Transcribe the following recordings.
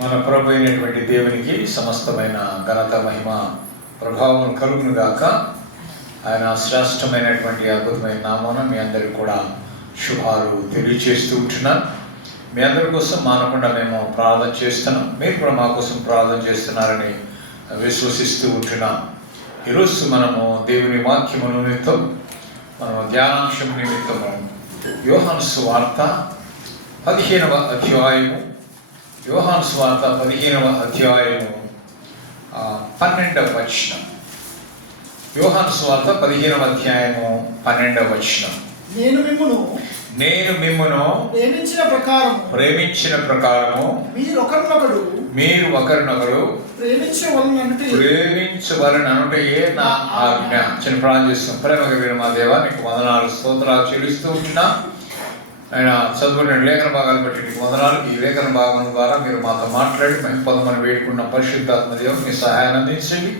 మన ప్రభు అయినటువంటి దేవునికి సమస్తమైన ఘనత మహిమ ప్రభావం కలుగును గాక. ఆయన శ్రేష్టమైనటువంటి అద్భుతమైన నామమున మీ అందరికీ కూడా శుభాలు తెలియజేస్తూ ఉంటున్నాను. మీ అందరి కోసం మానకుండా మేము ప్రార్థన చేస్తున్నాం. మీరు కూడా మా కోసం ప్రార్థన చేస్తున్నారని విశ్వసిస్తూ ఉంటున్నాం. ఈరోజు మనము దేవుని వాక్యము నిమిత్తం, మనము ధ్యానాంశం నిమిత్తము యోహాను సువార్త 15వ అధ్యాయము, యోహాను సువార్త 15వ అధ్యాయము 12వ వచనం. యోహాను సువార్త 15వ అధ్యాయము 12వ వచనం. నేను మిమ్మును ప్రేమించిన ప్రకారము మీరు ఒకరినొకరు ప్రేమించవలననుటయే నా ఆజ్ఞ. చిన్న ప్రార్థన చేస్తున్నాం. ప్రేమ మా దేవా, నీకు వందనాలు, స్తోత్రాలు చెల్లిస్తూ ఉంటున్నా. ఆయన చదువుకున్న లేఖన భాగాలు బట్టి నీకు వందనాలు. ఈ లేఖన భాగం ద్వారా మీరు మాతో మాట్లాడి మేము పొందమని వేడుకున్న పరిశుద్ధాత్మ దేవుడు మీ సహాయాన్ని అందించండి.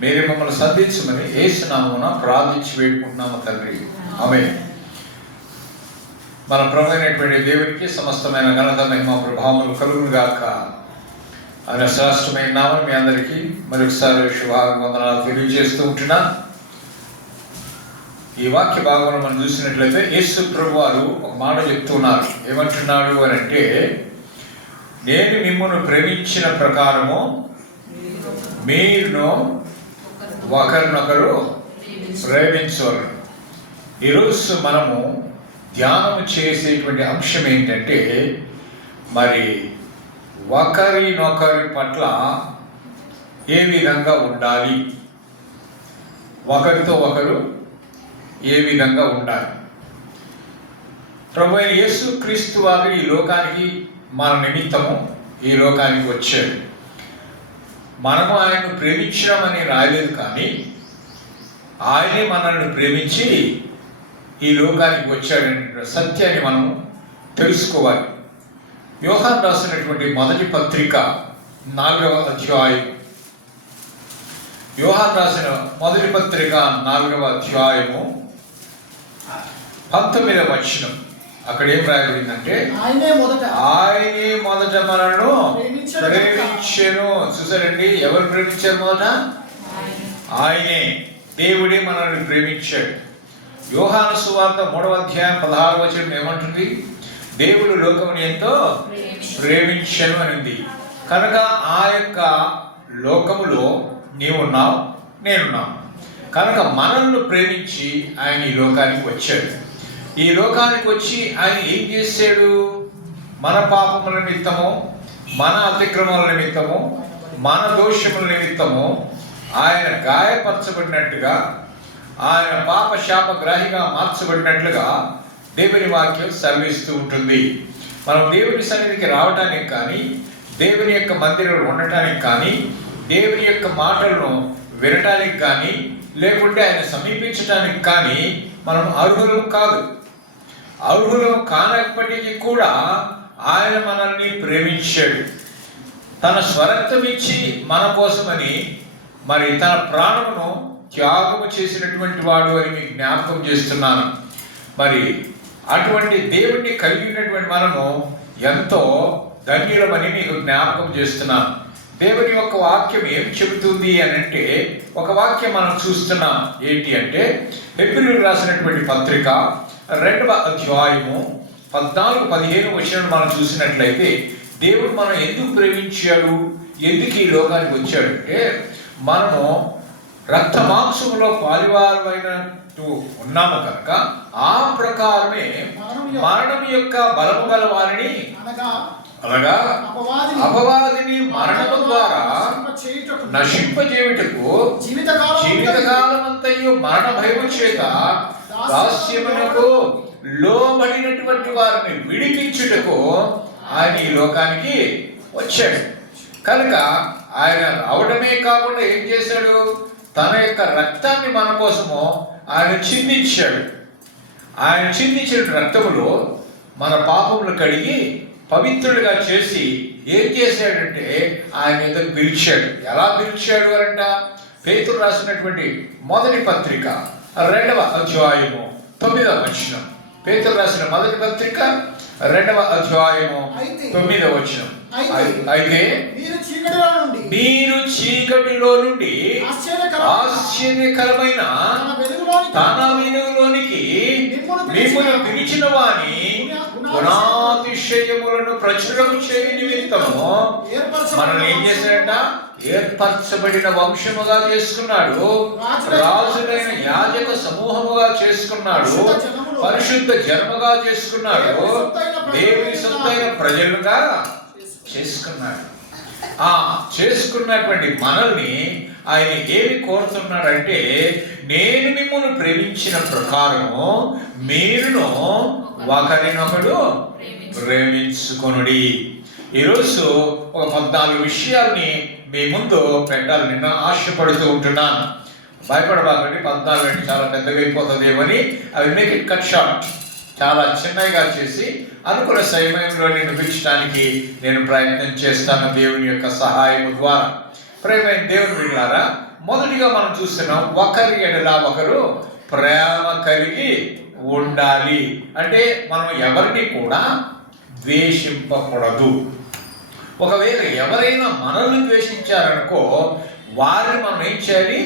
మీరే మమ్మల్ని సంధించమని యేసు నామమున ప్రార్థించి వేడుకుంటున్నాము తండ్రి, ఆమేన్. మన ప్రభు అయినటువంటి దేవునికి సమస్తమైన ఘనత మహిమ ప్రభావములు కలుగును గాక. ఆయన శ్రేష్టమైన నామం మీ అందరికీ మరొకసారి శుభావందనాలు తెలియజేస్తూ ఉంటున్నా. ఈ వాక్య భాగంలో మనం చూసినట్లయితే యేసు ప్రభు వారు ఒక మాట చెప్తున్నారు. ఏమంటున్నాడు అని అంటే, నేను మిమ్మును ప్రేమించిన ప్రకారము మీరును ఒకరినొకరు ప్రేమించవలను. ఈరోజు మనము ధ్యానం చేసేటువంటి అంశం ఏంటంటే, మరి ఒకరినొకరి పట్ల ఏ విధంగా ఉండాలి, ఒకరితో ఒకరు ఏ విధంగా ఉండాలి. ప్రభు అయిన యేసు క్రీస్తు వారు ఈ లోకానికి మన నిమిత్తము ఈ లోకానికి వచ్చాడు. మనము ఆయనను ప్రేమించడమని రాయలేదు, కానీ ఆయనే మనల్ని ప్రేమించి ఈ లోకానికి వచ్చాడనే సత్యాన్ని మనం తెలుసుకోవాలి. యోహాను రాసినటువంటి మొదటి పత్రిక 4వ అధ్యాయం, యోహాను రాసిన మొదటి పత్రిక 4వ అధ్యాయము 19వ వచనం. అక్కడ ఏం రాయబడిందంటే, ఆయనే మొదట మనను ప్రేమించెను. చూసారండి, ఎవరు ప్రేమించారు? మొదట ఆయనే, దేవుడే మనల్ని ప్రేమించాడు. యోహాను సువార్త 3వ అధ్యాయం 16వ వచనం ఏమంటుంది? దేవుడు లోకముని ఎంతో ప్రేమించెను అనింది. కనుక ఆ యొక్క లోకములో నీవున్నావు, నేనున్నావు. కనుక మనల్ని ప్రేమించి ఆయన ఈ లోకానికి వచ్చాడు. ఈ లోకానికి వచ్చి ఆయన ఏం చేశాడు? మన పాపముల నిమిత్తము, మన అతిక్రమాల నిమిత్తము, మన దోషముల నిమిత్తము ఆయన గాయపరచబడినట్టుగా, ఆయన పాప శాపగ్రాహిగా మార్చబడినట్లుగా దేవుని వాక్యం సెలవిస్తూ ఉంటుంది. మనం దేవుని సన్నిధికి రావటానికి కానీ, దేవుని యొక్క మందిరంలో ఉండటానికి కానీ, దేవుని యొక్క మాటలను వినటానికి కానీ, లేకుంటే ఆయన సమీపించటానికి కానీ మనం అర్హులం కాదు. అర్హులం కానప్పటికీ కూడా ఆయన మనల్ని ప్రేమించాడు. తన స్వరక్తం ఇచ్చి మన కోసమని మరి తన ప్రాణమును త్యాగము చేసినటువంటి వాడు అని మీకు జ్ఞాపకం చేస్తున్నాను. మరి అటువంటి దేవుణ్ణి కలిగినటువంటి మనము ఎంతో ధన్యులమని మీకు జ్ఞాపకం చేస్తున్నాను. దేవుని యొక్క వాక్యం ఏం చెబుతుంది అని అంటే, ఒక వాక్యం మనం చూస్తున్నాం. ఏంటి అంటే, హెబ్రీయులకు రాసినటువంటి పత్రిక 2వ అధ్యాయము 14-15 వచనం మనం చూసినట్లయితే, దేవుడు మనం ఎందుకు ప్రేమించాడు, ఎందుకు ఈ లోకానికి వచ్చాడంటే, మనము రక్త మాంసములో పాలివారమైనట్టు ఉన్నాము కనుక ఆ ప్రకారమే మరణం యొక్క బలము గల వారిని, అనగా అపవాదిని మరణము ద్వారా నశింపజేయుటకు జీవితకాలమంతయు మరణ భయము చేత దాస్యమునకు లోబడినటువంటి వారిని విడిపించుటకు ఆయన ఈ లోకానికి వచ్చాడు. కనుక ఆయన రావడమే కాకుండా ఏం చేశాడు? తన యొక్క రక్తాన్ని మన కోసము ఆయన చిందించాడు. ఆయన చిందించిన రక్తములో మన పాపములు కడిగి పవిత్రులుగా చేసి ఏం చేశాడంటే, ఆయన ఎదురు పిలిచాడు. ఎలా పిలిచాడు అంట? పేతురు రాసినటువంటి మొదటి పత్రిక 2వ అధ్యాయము 9వ వచనం. పేతురు రాసిన మొదటి పత్రిక 2వ అధ్యాయము 9వ వచనం. అయితే మీరు చీకటిలో నుండి ఆశ్చర్యకరమైన తన వెలుగులోనికి మిమ్మల్ని పిలిచిన వాని గుణాతిశయములను ప్రచురము చేయని నిమిత్తము మనల్ని ఏం చేశాడంట? ఏర్పరచబడిన వంశముగా చేసుకున్నాడు, రాజులైన యాజక సమూహముగా చేసుకున్నాడు, పరిశుద్ధ జన్మగా చేసుకున్నాడు, దేవుని సొంతైన ప్రజలుగా చేసుకున్నాడు. ఆ చేసుకున్నటువంటి మనల్ని ఆయన ఏమి కోరుతున్నాడంటే, నేను మిమ్మల్ని ప్రేమించిన ప్రకారము మీరును ఒకరినొకడు ప్రేమించుకొనుడి. ఈరోజు ఒక 14 విషయాల్ని మీ ముందు పెట్టాలని నేను ఆశపడుతూ ఉంటున్నాను. భయపడబాకండి, 14 అంటే చాలా పెద్దగా అయిపోతుందేమని. అవి మేక్ ఇట్ కట్ షార్ట్, చాలా చిన్నగా చేసి అనుకున్న సమయంలో వినిపించడానికి నేను ప్రయత్నం చేస్తాను దేవుని యొక్క సహాయం ద్వారా. ప్రేమైన దేవుని బిడ్డలారా, మొదటిగా మనం చూస్తున్నాం ఒకరి ఎడల ఒకరు ప్రేమ కలిగి ఉండాలి. అంటే మనం ఎవరిని కూడా ద్వేషింపకూడదు. ఒకవేళ ఎవరైనా మనల్ని ద్వేషించారనుకో, వారిని మనం ఏం చేయాలి?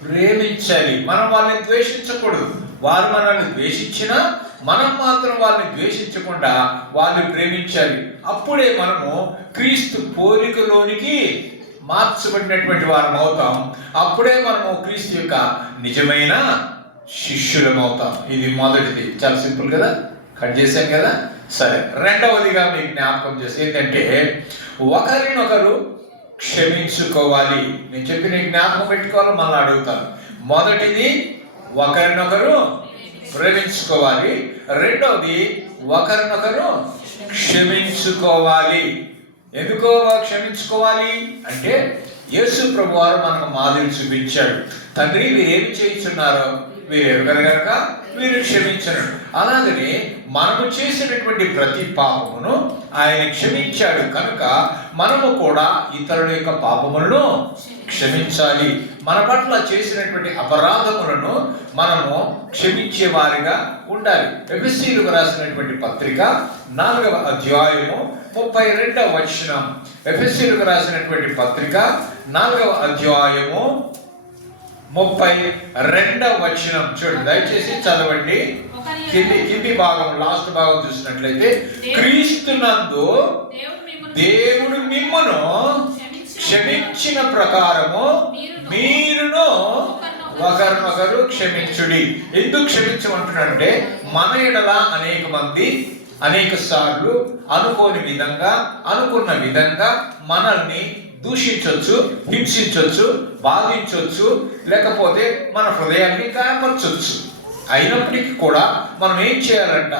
ప్రేమించాలి. మనం వాళ్ళని ద్వేషించకూడదు. వారు మనల్ని ద్వేషించినా మనం మాత్రం వాళ్ళని ద్వేషించకుండా వాళ్ళని ప్రేమించాలి. అప్పుడే మనము క్రీస్తు పోలికలోనికి మార్చబడినటువంటి వారం అవుతాం. అప్పుడే మనము క్రీస్తు యొక్క నిజమైన శిష్యులం అవుతాం. ఇది మొదటిది. చాలా సింపుల్ కదా, కట్ చేశాం కదా. సరే, రెండవదిగా మీకు జ్ఞాపకం చేసి ఏంటంటే ఒకరినొకరు క్షమించుకోవాలి. నేను చెప్పి నీకు జ్ఞాపకం పెట్టుకోవాలి, మళ్ళీ అడుగుతాను. మొదటిది ఒకరినొకరు ప్రేమించుకోవాలి. రెండవది ఒకరినొకరు క్షమించుకోవాలి. ఎందుకో క్షమించుకోవాలి అంటే యేసు ప్రభు వారు మనకు మాదిరి చూపించాడు. తండ్రి వీరేమి చేయించున్నారో వీరు ఎరుగరు గనుక వీరు క్షమించరు. అలాగనే మనము చేసినటువంటి ప్రతి పాపమును ఆయన క్షమించాడు కనుక మనము కూడా ఇతరుల యొక్క పాపములను క్షమించాలి. మన పట్ల చేసినటువంటి అపరాధములను మనము క్షమించే వారిగా ఉండాలి. ఎఫెసీయులకు రాసినటువంటి పత్రిక 4వ అధ్యాయము 32వ వచనం. ఎఫెసీయులకు రాసినటువంటి పత్రిక 4వ అధ్యాయము 32వ వచనం చూడండి, దయచేసి చదవండి. కింది భాగం, లాస్ట్ భాగం చూసినట్లయితే, క్రీస్తునందు దేవుడు మిమ్మును క్షమించిన ప్రకారము మీరును ఒకరినొకరు క్షమించుడి. ఎందుకు క్షమించమంటున్నాడంటే మన ఎడల అనేక మంది అనేక సార్లు అనుకోని విధంగా అనుకున్న విధంగా మనల్ని దూషించవచ్చు, హింసించవచ్చు, బాధించవచ్చు, లేకపోతే మన హృదయాన్ని గాయపరచవచ్చు. అయినప్పటికీ కూడా మనం ఏం చేయాలంట?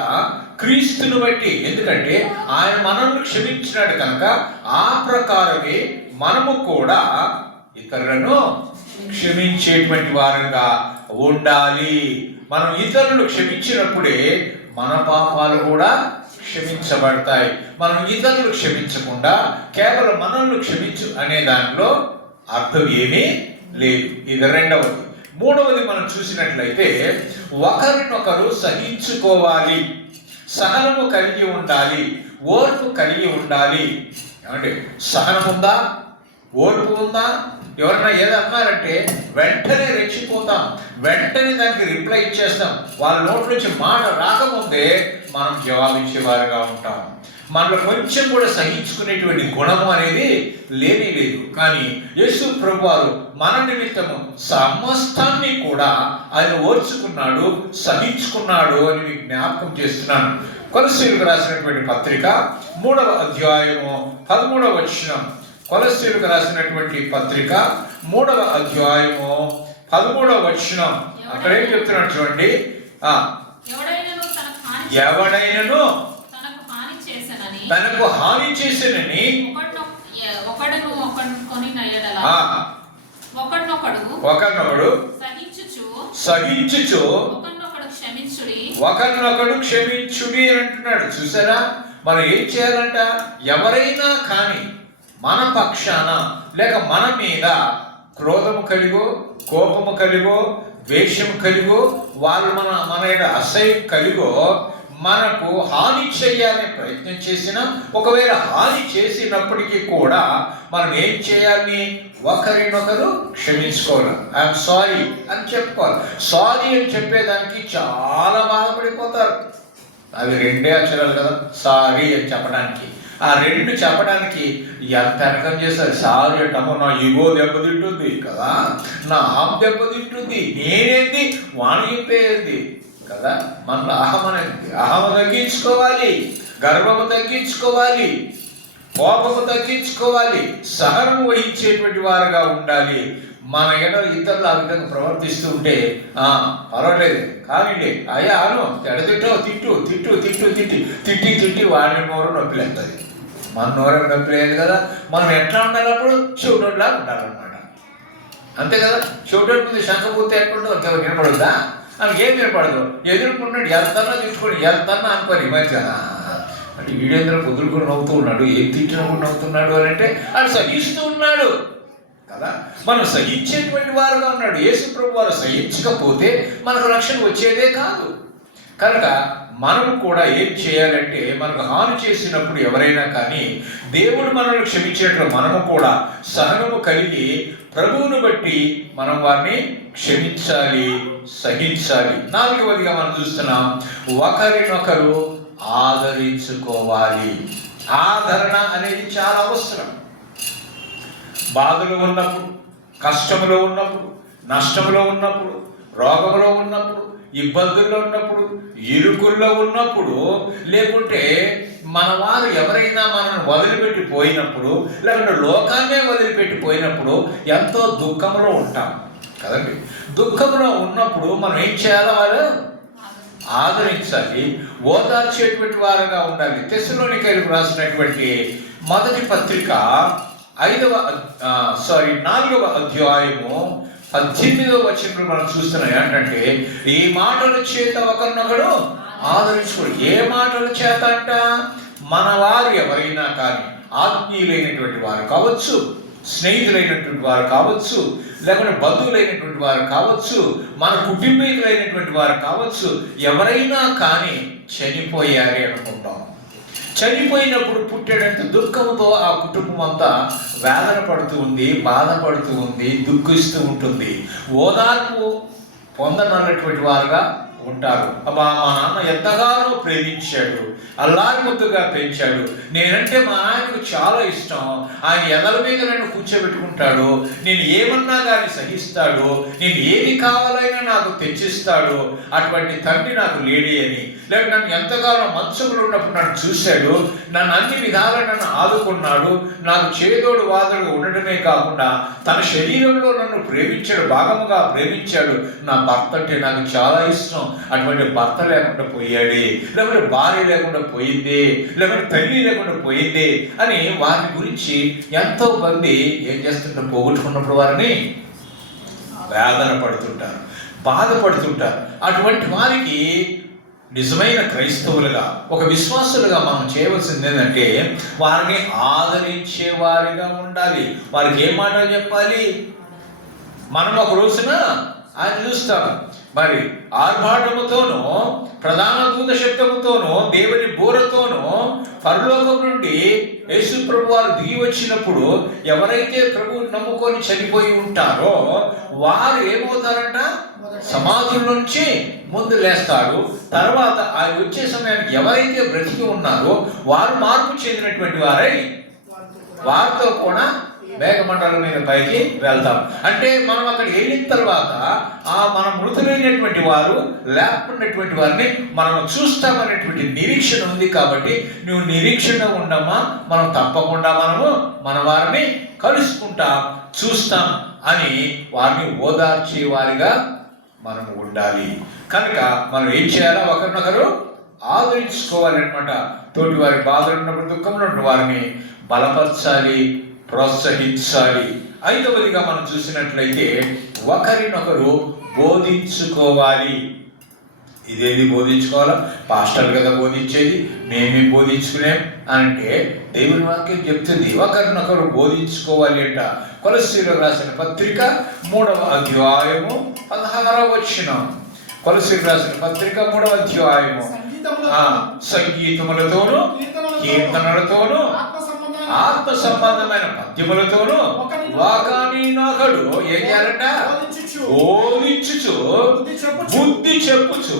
క్రీస్తుని బట్టి, ఎందుకంటే ఆయన మనల్ని క్షమించినాడు కనుక ఆ ప్రకారమే మనము కూడా ఇతరులను క్షమించేటువంటి వారంగా ఉండాలి. మనం ఇతరులు క్షమించినప్పుడే మన పాపాలు కూడా క్షమించబడతాయి. మనం ఇతరులు క్షమించకుండా కేవలం మనల్ని క్షమించు అనే దానిలో అర్థం ఏమీ లేదు. ఇది రెండవది. మూడవది మనం చూసినట్లయితే ఒకరినొకరు సహించుకోవాలి, సహనము కలిగి ఉండాలి, ఓర్పు కలిగి ఉండాలి. ఏమంటే సహనం ఉందా? ఓర్పు ఉందా? ఎవరైనా ఏదో అన్నారంటే వెంటనే రెచ్చిపోతాం, వెంటనే దానికి రిప్లై ఇచ్చేస్తాం. వాళ్ళ నోటి నుంచి మాట రాకముందే మనం జవాబిచ్చేవారుగా ఉంటాం. మనలో కొంచెం కూడా సహించుకునేటువంటి గుణము అనేది లేదు. కానీ యేసు ప్రభువారు మన నిమిత్తము సమస్తాన్ని కూడా ఆయన ఓర్చుకున్నాడు, సహించుకున్నాడు అని మీకు జ్ఞాపకం చేస్తున్నాను. కొలస్సీయులకు రాసినటువంటి పత్రిక 3వ అధ్యాయము 13వ వచనం. కొలస్సీయులకు రాసినటువంటి పత్రిక 3వ అధ్యాయము 13వ వచనం. అక్కడ ఏం చెప్తున్నాడు చూడండి. ఎవడైనను తనకు హాని చేసినని ఒకరినొకడు సహించుచు ఒకరినొకడు క్షమించుడి అంటున్నాడు. చూసారా, మనం ఏం చేయాలంట? ఎవరైనా కానీ మన పక్షాన లేక మన మీద క్రోధము కలిగో, కోపము కలిగో, ద్వేషము కలిగో, వాళ్ళు మన అసహ్యం కలిగో మనకు హాని చేయాలనే ప్రయత్నం చేసినా, ఒకవేళ హాని చేసినప్పటికీ కూడా మనం ఏం చేయాలి? ఒకరినొకరు క్షమించుకోవాలి. ఐఎమ్ సారీ అని చెప్పుకోవాలి. సారీ అని చెప్పేదానికి చాలా బాధపడిపోతారు. అవి రెండే అక్షరాలు కదా, సారీ అని చెప్పడానికి. ఆ రెండు చెప్పడానికి ఎంత వెనకం చేస్తారు. సారీ అంటామో నా ఈగో దెబ్బతింటుంది కదా, నా ఆమె దెబ్బతింటుంది, నేనేంది వాణి చెప్పేది కదా. మనలో అహమ తగ్గించుకోవాలి, గర్వము తగ్గించుకోవాలి, కోపము తగ్గించుకోవాలి, సహనం వహించేటువంటి వారుగా ఉండాలి. మన ఇతరులు ఆ విధంగా ప్రవర్తిస్తూ ఉంటే పర్వాలేదు కానివ్వండి, అయ్యా అను ఎడతిట్టో తిట్టు తిట్టు తిట్టు తిట్టి తిట్టి తిట్టి వాడిని నోరు నొప్పిలేస్తుంది. మన నోరు నొప్పిలేదు కదా. మనం ఎట్లా ఉండాలి? అప్పుడు చెవుడులా ఉండాలన్నమాట. అంతే కదా. చెవుడు ముందు శంఖపూర్తి ఎట్లుంటో ఇంకెవరు వినపడుద్దా? మనకి ఏం వినపడదు. ఎదుర్కొన్నాడు ఎంతన్నా తీసుకొని ఎంతన్నా అనుకోని మధ్యన అంటే వీడేంద్ర కుదురుకొని నవ్వుతూ ఉన్నాడు, ఏం తిట్టినప్పుడు నవ్వుతున్నాడు అని అంటే అది సహిస్తూ ఉన్నాడు కదా. మనం సహించేటువంటి వారుగా ఉన్నాడు. యేసు ప్రభు వారు సహించకపోతే మనకు రక్షణ వచ్చేదే కాదు. కనుక మనము కూడా ఏం చేయాలంటే, మనకు హాని చేసినప్పుడు ఎవరైనా కానీ దేవుడు మనల్ని క్షమించేట్లు మనము కూడా సహనము కలిగి ప్రభువును బట్టి మనం వారిని క్షమించాలి, సహించాలి. 4వదిగా మనం చూస్తున్నాం, ఒకరినొకరు ఆదరించుకోవాలి. ఆదరణ అనేది చాలా అవసరం. బాధలో ఉన్నప్పుడు, కష్టంలో ఉన్నప్పుడు, నష్టంలో ఉన్నప్పుడు, రోగంలో ఉన్నప్పుడు, ఇబ్బందుల్లో ఉన్నప్పుడు, ఇరుకుల్లో ఉన్నప్పుడు, లేకుంటే మన వారు ఎవరైనా మనల్ని వదిలిపెట్టి పోయినప్పుడు, లేకుంటే లోకాన్నే వదిలిపెట్టి పోయినప్పుడు ఎంతో దుఃఖంలో ఉంటాం కదండి. దుఃఖంలో ఉన్నప్పుడు మనం ఏం చేయాలో వాళ్ళు ఆదరించాలి, ఓదార్చేటువంటి వారుగా ఉండాలి. తెస్సలోనికైలకు రాసినటువంటి మొదటి పత్రిక 4వ అధ్యాయము 18వ వచనంలో మనం చూస్తున్నాం ఏంటంటే, ఈ మాటల చేత ఒకరినొకడు ఆదరించుకోడు. ఏ మాటల చేత అంట? మన వారు ఎవరైనా కానీ, ఆత్మీయులైనటువంటి వారు కావచ్చు, స్నేహితులైనటువంటి వారు కావచ్చు, లేకుంటే బంధువులైనటువంటి వారు కావచ్చు, మన కుటుంబీకులైనటువంటి వారు కావచ్చు, ఎవరైనా కానీ చనిపోయారే అనుకుంటాం. చనిపోయినప్పుడు పుట్టేటంత దుఃఖంతో ఆ కుటుంబం అంతా వేదన పడుతూ ఉంది, బాధపడుతూ ఉంది, దుఃఖిస్తూ ఉంటుంది. ఓదార్పు పొందనన్నటువంటి వారుగా ఉంటారు. అబ్బా మా నాన్న ఎంతగానో ప్రేమించాడు, అల్లారి ముద్దుగా పెంచాడు, నేనంటే మా నాయనకు చాలా ఇష్టం, ఆయన ఎదల మీద నన్ను కూర్చోబెట్టుకుంటాడు, నేను ఏమన్నా కానీ సహిస్తాడు, నేను ఏది కావాలైనా నాకు తెచ్చిస్తాడు, అటువంటి తండ్రి నాకు లేడే అని. లేక నన్ను ఎంతగానో మంచంలో ఉన్నప్పుడు నన్ను చూశాడు, నన్ను అన్ని విధాలుగా నన్ను ఆదుకున్నాడు, నాకు చేదోడు వాదుడుగా ఉండటమే కాకుండా తన శరీరంలో నన్ను ప్రేమించాడు, భాగముగా ప్రేమించాడు. నా భర్త అంటే నాకు చాలా ఇష్టం, అటువంటి భర్త లేకుండా పోయాడే, లేకపోతే భార్య లేకుండా పోయింది, లేకపోతే తల్లి లేకుండా పోయింది అని వారి గురించి ఎంతో మంది ఏం చేస్తుంటారు? పోగొట్టుకున్నప్పుడు వారిని వేదన పడుతుంటారు, బాధపడుతుంటారు. అటువంటి వారికి నిజమైన క్రైస్తవులుగా, ఒక విశ్వాసులుగా మనం చేయవలసింది ఏంటంటే, వారిని ఆదరించే వారిగా ఉండాలి. వారికి ఏం మాటలు చెప్పాలి? మనం ఒక రోజున ఆయన చూస్తాం, మరి ఆర్భాటముతోనూ, ప్రధాన దూత శబ్దముతోనూ, దేవుని బూరతోనూ పరలోకం నుండి యేసు ప్రభు వారు దిగి వచ్చినప్పుడు ఎవరైతే ప్రభువు నమ్ముకొని చనిపోయి ఉంటారో వారు ఏమవుతారంట? సమాధుల నుంచి ముందు లేస్తారు. తర్వాత ఆయన వచ్చే సమయానికి ఎవరైతే బ్రతికి ఉన్నారో వారు మార్పు చెందినటువంటి వారై వారితో కూడా మేఘమండలం మీద పైకి వెళ్తాం. అంటే మనం అక్కడికి వెళ్ళిన తర్వాత మన మృతులైనటువంటి వారు, లేకున్నటువంటి వారిని మనం చూస్తామనేటువంటి నిరీక్షణ ఉంది. కాబట్టి నువ్వు నిరీక్షణ ఉండమా, మనం తప్పకుండా మన వారిని కలుసుకుంటాం, చూస్తాం అని వారిని ఓదార్చే వారిగా మనం ఉండాలి. కనుక మనం ఏం చేయాలో? ఒకరినొకరు ఆదరించుకోవాలన్నమాట. తోటి వారి బాధలు ఉన్నప్పుడు, దుఃఖంలో ఉన్న వారిని బలపరచాలి, ప్రోత్సహించాలి. 5వదిగా మనం చూసినట్లయితే ఒకరినొకరు బోధించుకోవాలి. ఇదేది బోధించుకోవాలా? పాస్టర్లు కదా బోధించేది, మేమే బోధించుకునేం అంటే దేవుని వాక్యం చెప్తుంది ఒకరినొకరు బోధించుకోవాలి అంట. కొలస్సీలకు రాసిన పత్రిక 3వ అధ్యాయము 16వ వచనం. కొలస్సీలకు రాసిన పత్రిక 3వ అధ్యాయము సంగీతములతోను కీర్తనలతోను ఆత్మ సంబంధమైన పద్యములతోను ఒకరినొకడు ఏం చేయాలంట? బోధించుచు బుద్ధి చెప్పుచు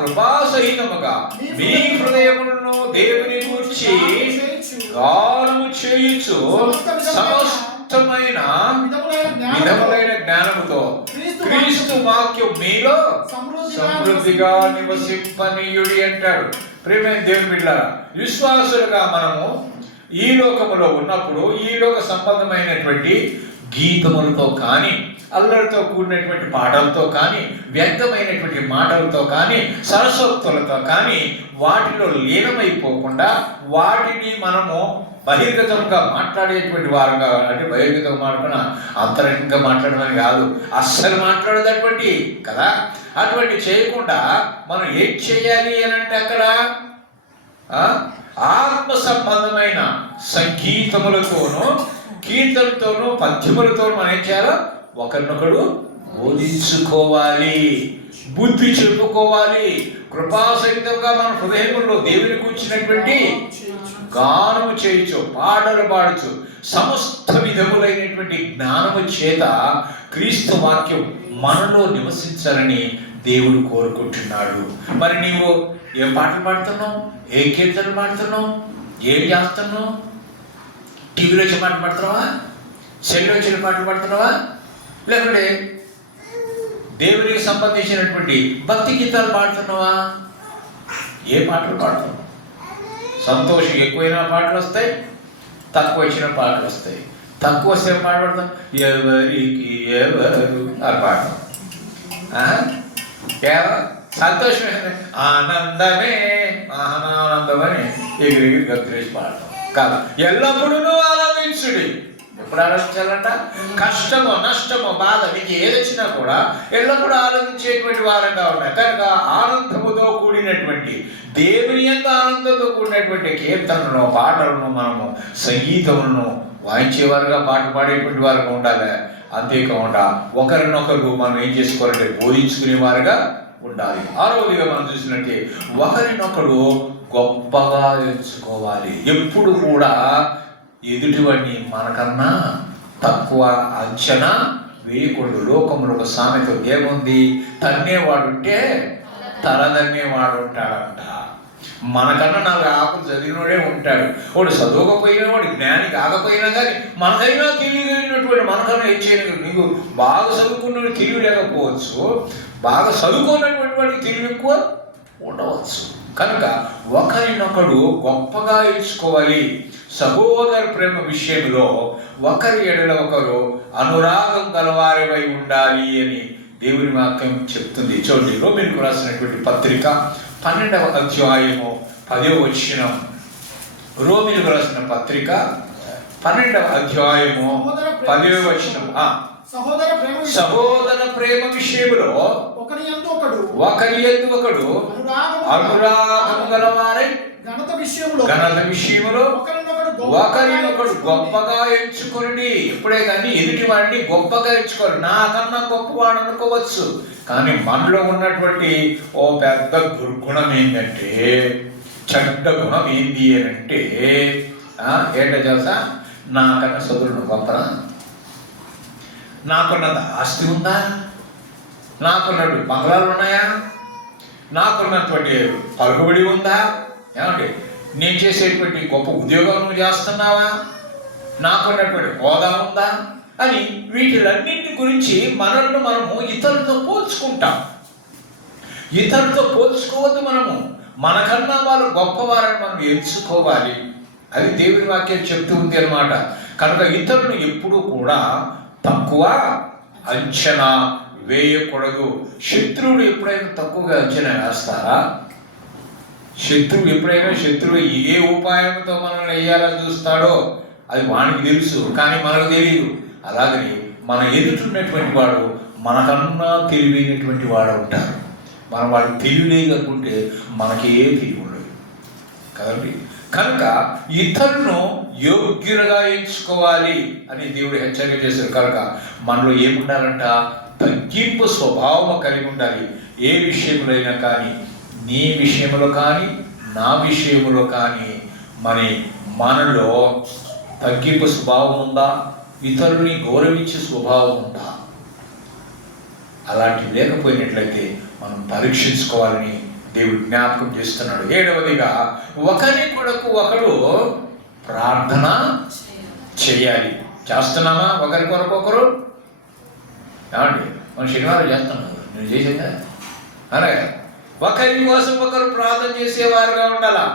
కృపా సహితముగా మీ హృదయములను దేవుని గూర్చి గానము చేయుచు సమస్తమైన విధములైన జ్ఞానముతో క్రీస్తు వాక్యం మీలో సమృద్ధిగా నివసింపనీయుడి అంటాడు. ప్రియమైన దేవుని బిడ్డలారా, విశ్వాసులుగా మనము ఈ లోకములో ఉన్నప్పుడు ఈ లోక సంబంధమైనటువంటి గీతములతో కానీ, అల్లరితో కూడినటువంటి పాటలతో కానీ, వ్యక్తమైనటువంటి మాటలతో కానీ, సరస్వతులతో కానీ వాటిలో లీనమైపోకుండా వాటిని మనము బహిర్గతంగా మాట్లాడేటువంటి వారంగా, అంటే బహిర్గతంగా మాట్లాడిన అంతరంగంగా మాట్లాడమని కాదు, అస్సలు మాట్లాడేటటువంటి కదా, అటువంటి చేయకుండా మనం ఏం చేయాలి అని అంటే అక్కడ ఆత్మ సంబంధమైన సంగీతములతోనూ కీర్తనతోనూ పద్యములతోనూ మనం ఏం చేయాలో ఒకరినొకడు బోధించుకోవాలి, బుద్ధి చెప్పుకోవాలి. కృపాసహితంగా మన హృదయంలో దేవుని కూర్చున్నటువంటి గానము చేయొచ్చు, పాటలు పాడచ్చు, సమస్త విధములైనటువంటి జ్ఞానము చేత క్రీస్తు వాక్యం మనలో నివసించాలని దేవుడు కోరుకుంటున్నాడు. మరి నీవు ఏం పాటలు పాడుతున్నావు? ఏ కీర్తనలు పాడుతున్నావు? ఏం చేస్తున్నావు? టీవీలో వచ్చే పాటలు పాడుతున్నావా? సెల్లో వచ్చిన పాటలు పాడుతున్నావా? లేకుంటే దేవునికి సంబంధించినటువంటి భక్తి గీతాలు పాడుతున్నావా? ఏ పాటలు పాడుతున్నావు? సంతోషం ఎక్కువైన పాటలు వస్తాయి, తక్కువ వచ్చిన పాటలు వస్తాయి. తక్కువ వస్తే పాట పాడతాం, ఎవరికి ఎవరు అది పాడతాం. సంతోషమే ఆనందమే ఆనందమని ఎగిరి గద్రేసి పాడతాం కాదు. ఎల్లప్పుడూ ఆనందించుడి. ఎప్పుడు ఆలోచించాలంట? కష్టమో నష్టమో బాధ మీకు ఏదొచ్చినా కూడా ఎల్లప్పుడూ ఆనందించేటువంటి వారంగా ఉన్నాయి. కనుక ఆనందముతో కూడినటువంటి దేవుని యొక్క ఆనందంతో కూడినటువంటి కీర్తనలను, పాటలను, మనము సంగీతములను వాయించేవారుగా, పాట పాడేటువంటి వారుగా ఉండాలి. అంతేకాకుండా ఒకరినొకరు మనం ఏం చేసుకోవాలంటే బోధించుకునే వారుగా ఉండాలి. ఆరోగ్యంగా మనం చూసినట్టే ఒకరినొకరు గొప్పగా ఎంచుకోవాలి. ఎప్పుడు కూడా ఎదుటివాడిని మనకన్నా తక్కువ అంచనా వేయకూడదు. లోకంలో ఒక సామెత ఏముంది? తన్నేవాడుంటే తలదన్నేవాడు ఉంటాడంట. మనకన్నా 4 ఆకులు చదివినోడే ఉంటాడు. వాడు చదువుకపోయినా, వాడు జ్ఞాని కాకపోయినా కానీ మనకైనా తెలియగలిగినటువంటి మనకన్నా ఇచ్చేది. నీకు బాగా చదువుకున్న తెలివి లేకపోవచ్చు, బాగా చదువుకున్నటువంటి వాడికి తెలివి ఎక్కువ ఉండవచ్చు. కనుక ఒకరినొకడు గొప్పగా ఎంచుకోవాలి. సహోదర ప్రేమ విషయంలో ఒకరి ఎడల ఒకరు అనురాగం గలవారివై ఉండాలి అని దేవుని వాక్యం చెప్తుంది. చూడండి, రోమీయులకు రాసినటువంటి పత్రిక 12వ అధ్యాయము 10వ వచనం. రోమీయులకు రాసిన పత్రిక 12వ అధ్యాయము 10వ వచనం. సహోదర ప్రేమ విషయంలో ఒకరి యందు ఒకడు అనురాగము గలవారై ఘనత విషయంలో ఒకరినొకడు గొప్పగా ఎంచుకొని. ఇప్పుడే కానీ ఎదుటి వాడిని గొప్పగా ఎంచుకోరు. నాకన్నా గొప్పవాడు అనుకోవచ్చు, కానీ మనలో ఉన్నటువంటి ఓ పెద్ద దుర్గుణం ఏంటంటే, చెడ్డ గుణం ఏంటి అని అంటే ఏంటో తెలుసా? నాకన్నా చదువులు గొప్పరా? నాకున్నది ఆస్తి ఉందా? నాకున్నటువంటి బంగ్లాలు ఉన్నాయా? నాకున్నటువంటి పలుకుబడి ఉందా? ఏమంటే నేను చేసేటువంటి గొప్ప ఉద్యోగం నువ్వు చేస్తున్నావా? నాకున్నటువంటి హోదా ఉందా అని వీటిలన్నింటి గురించి మనల్ని మనము ఇతరులతో పోల్చుకుంటాం. ఇతరులతో పోల్చుకోవద్దు. మనము మనకన్నా వాళ్ళు గొప్పవారని మనం ఎంచుకోవాలి. అది దేవుని వాక్యం చెప్తూ ఉంది అన్నమాట. కనుక ఇతరులు ఎప్పుడూ కూడా తక్కువ అంచనా వేయకూడదు. శత్రువుడు ఎప్పుడైనా తక్కువగా అంచనా వేస్తారా? శత్రువు ఏ ఉపాయంతో మనల్ని వేయాలని చూస్తాడో అది వానికి తెలుసు, కానీ మనకు తెలియదు. అలాగని మన ఎదుటిన్నటువంటి వాడు మనకన్నా తెలివైనటువంటి వాడు ఉంటారు. మనం వాడు తెలియలేదనుకుంటే మనకి ఏ తెలివి ఉండదు కదండి. కనుక ఇతరులను యోగ్యులుగా ఎంచుకోవాలి అని దేవుడు హెచ్చరిక చేశారు. కనుక మనలో ఏముండాలంట? తగ్గింపు స్వభావం కలిగి ఉండాలి. ఏ విషయంలో అయినా కానీ నీ విషయంలో కానీ నా విషయంలో కానీ మనలో తగ్గింపు స్వభావం ఉందా? ఇతరుల్ని గౌరవించే స్వభావం ఉందా? అలాంటివి లేకపోయినట్లయితే మనం పరీక్షించుకోవాలని దేవుడు జ్ఞాపకం చేస్తున్నాడు. 7వదిగా ఒకరి కొరకు ఒకడు ప్రార్థన చేయాలి. చేస్తున్నామా ఒకరి కొరకు ఒకరు? ఏమండి, మనం శనివారం చేస్తున్నాం, నేను చేసిందా? అలాగే ఒకరి కోసం ఒకరు ప్రార్థన చేసేవారుగా ఉండాలా.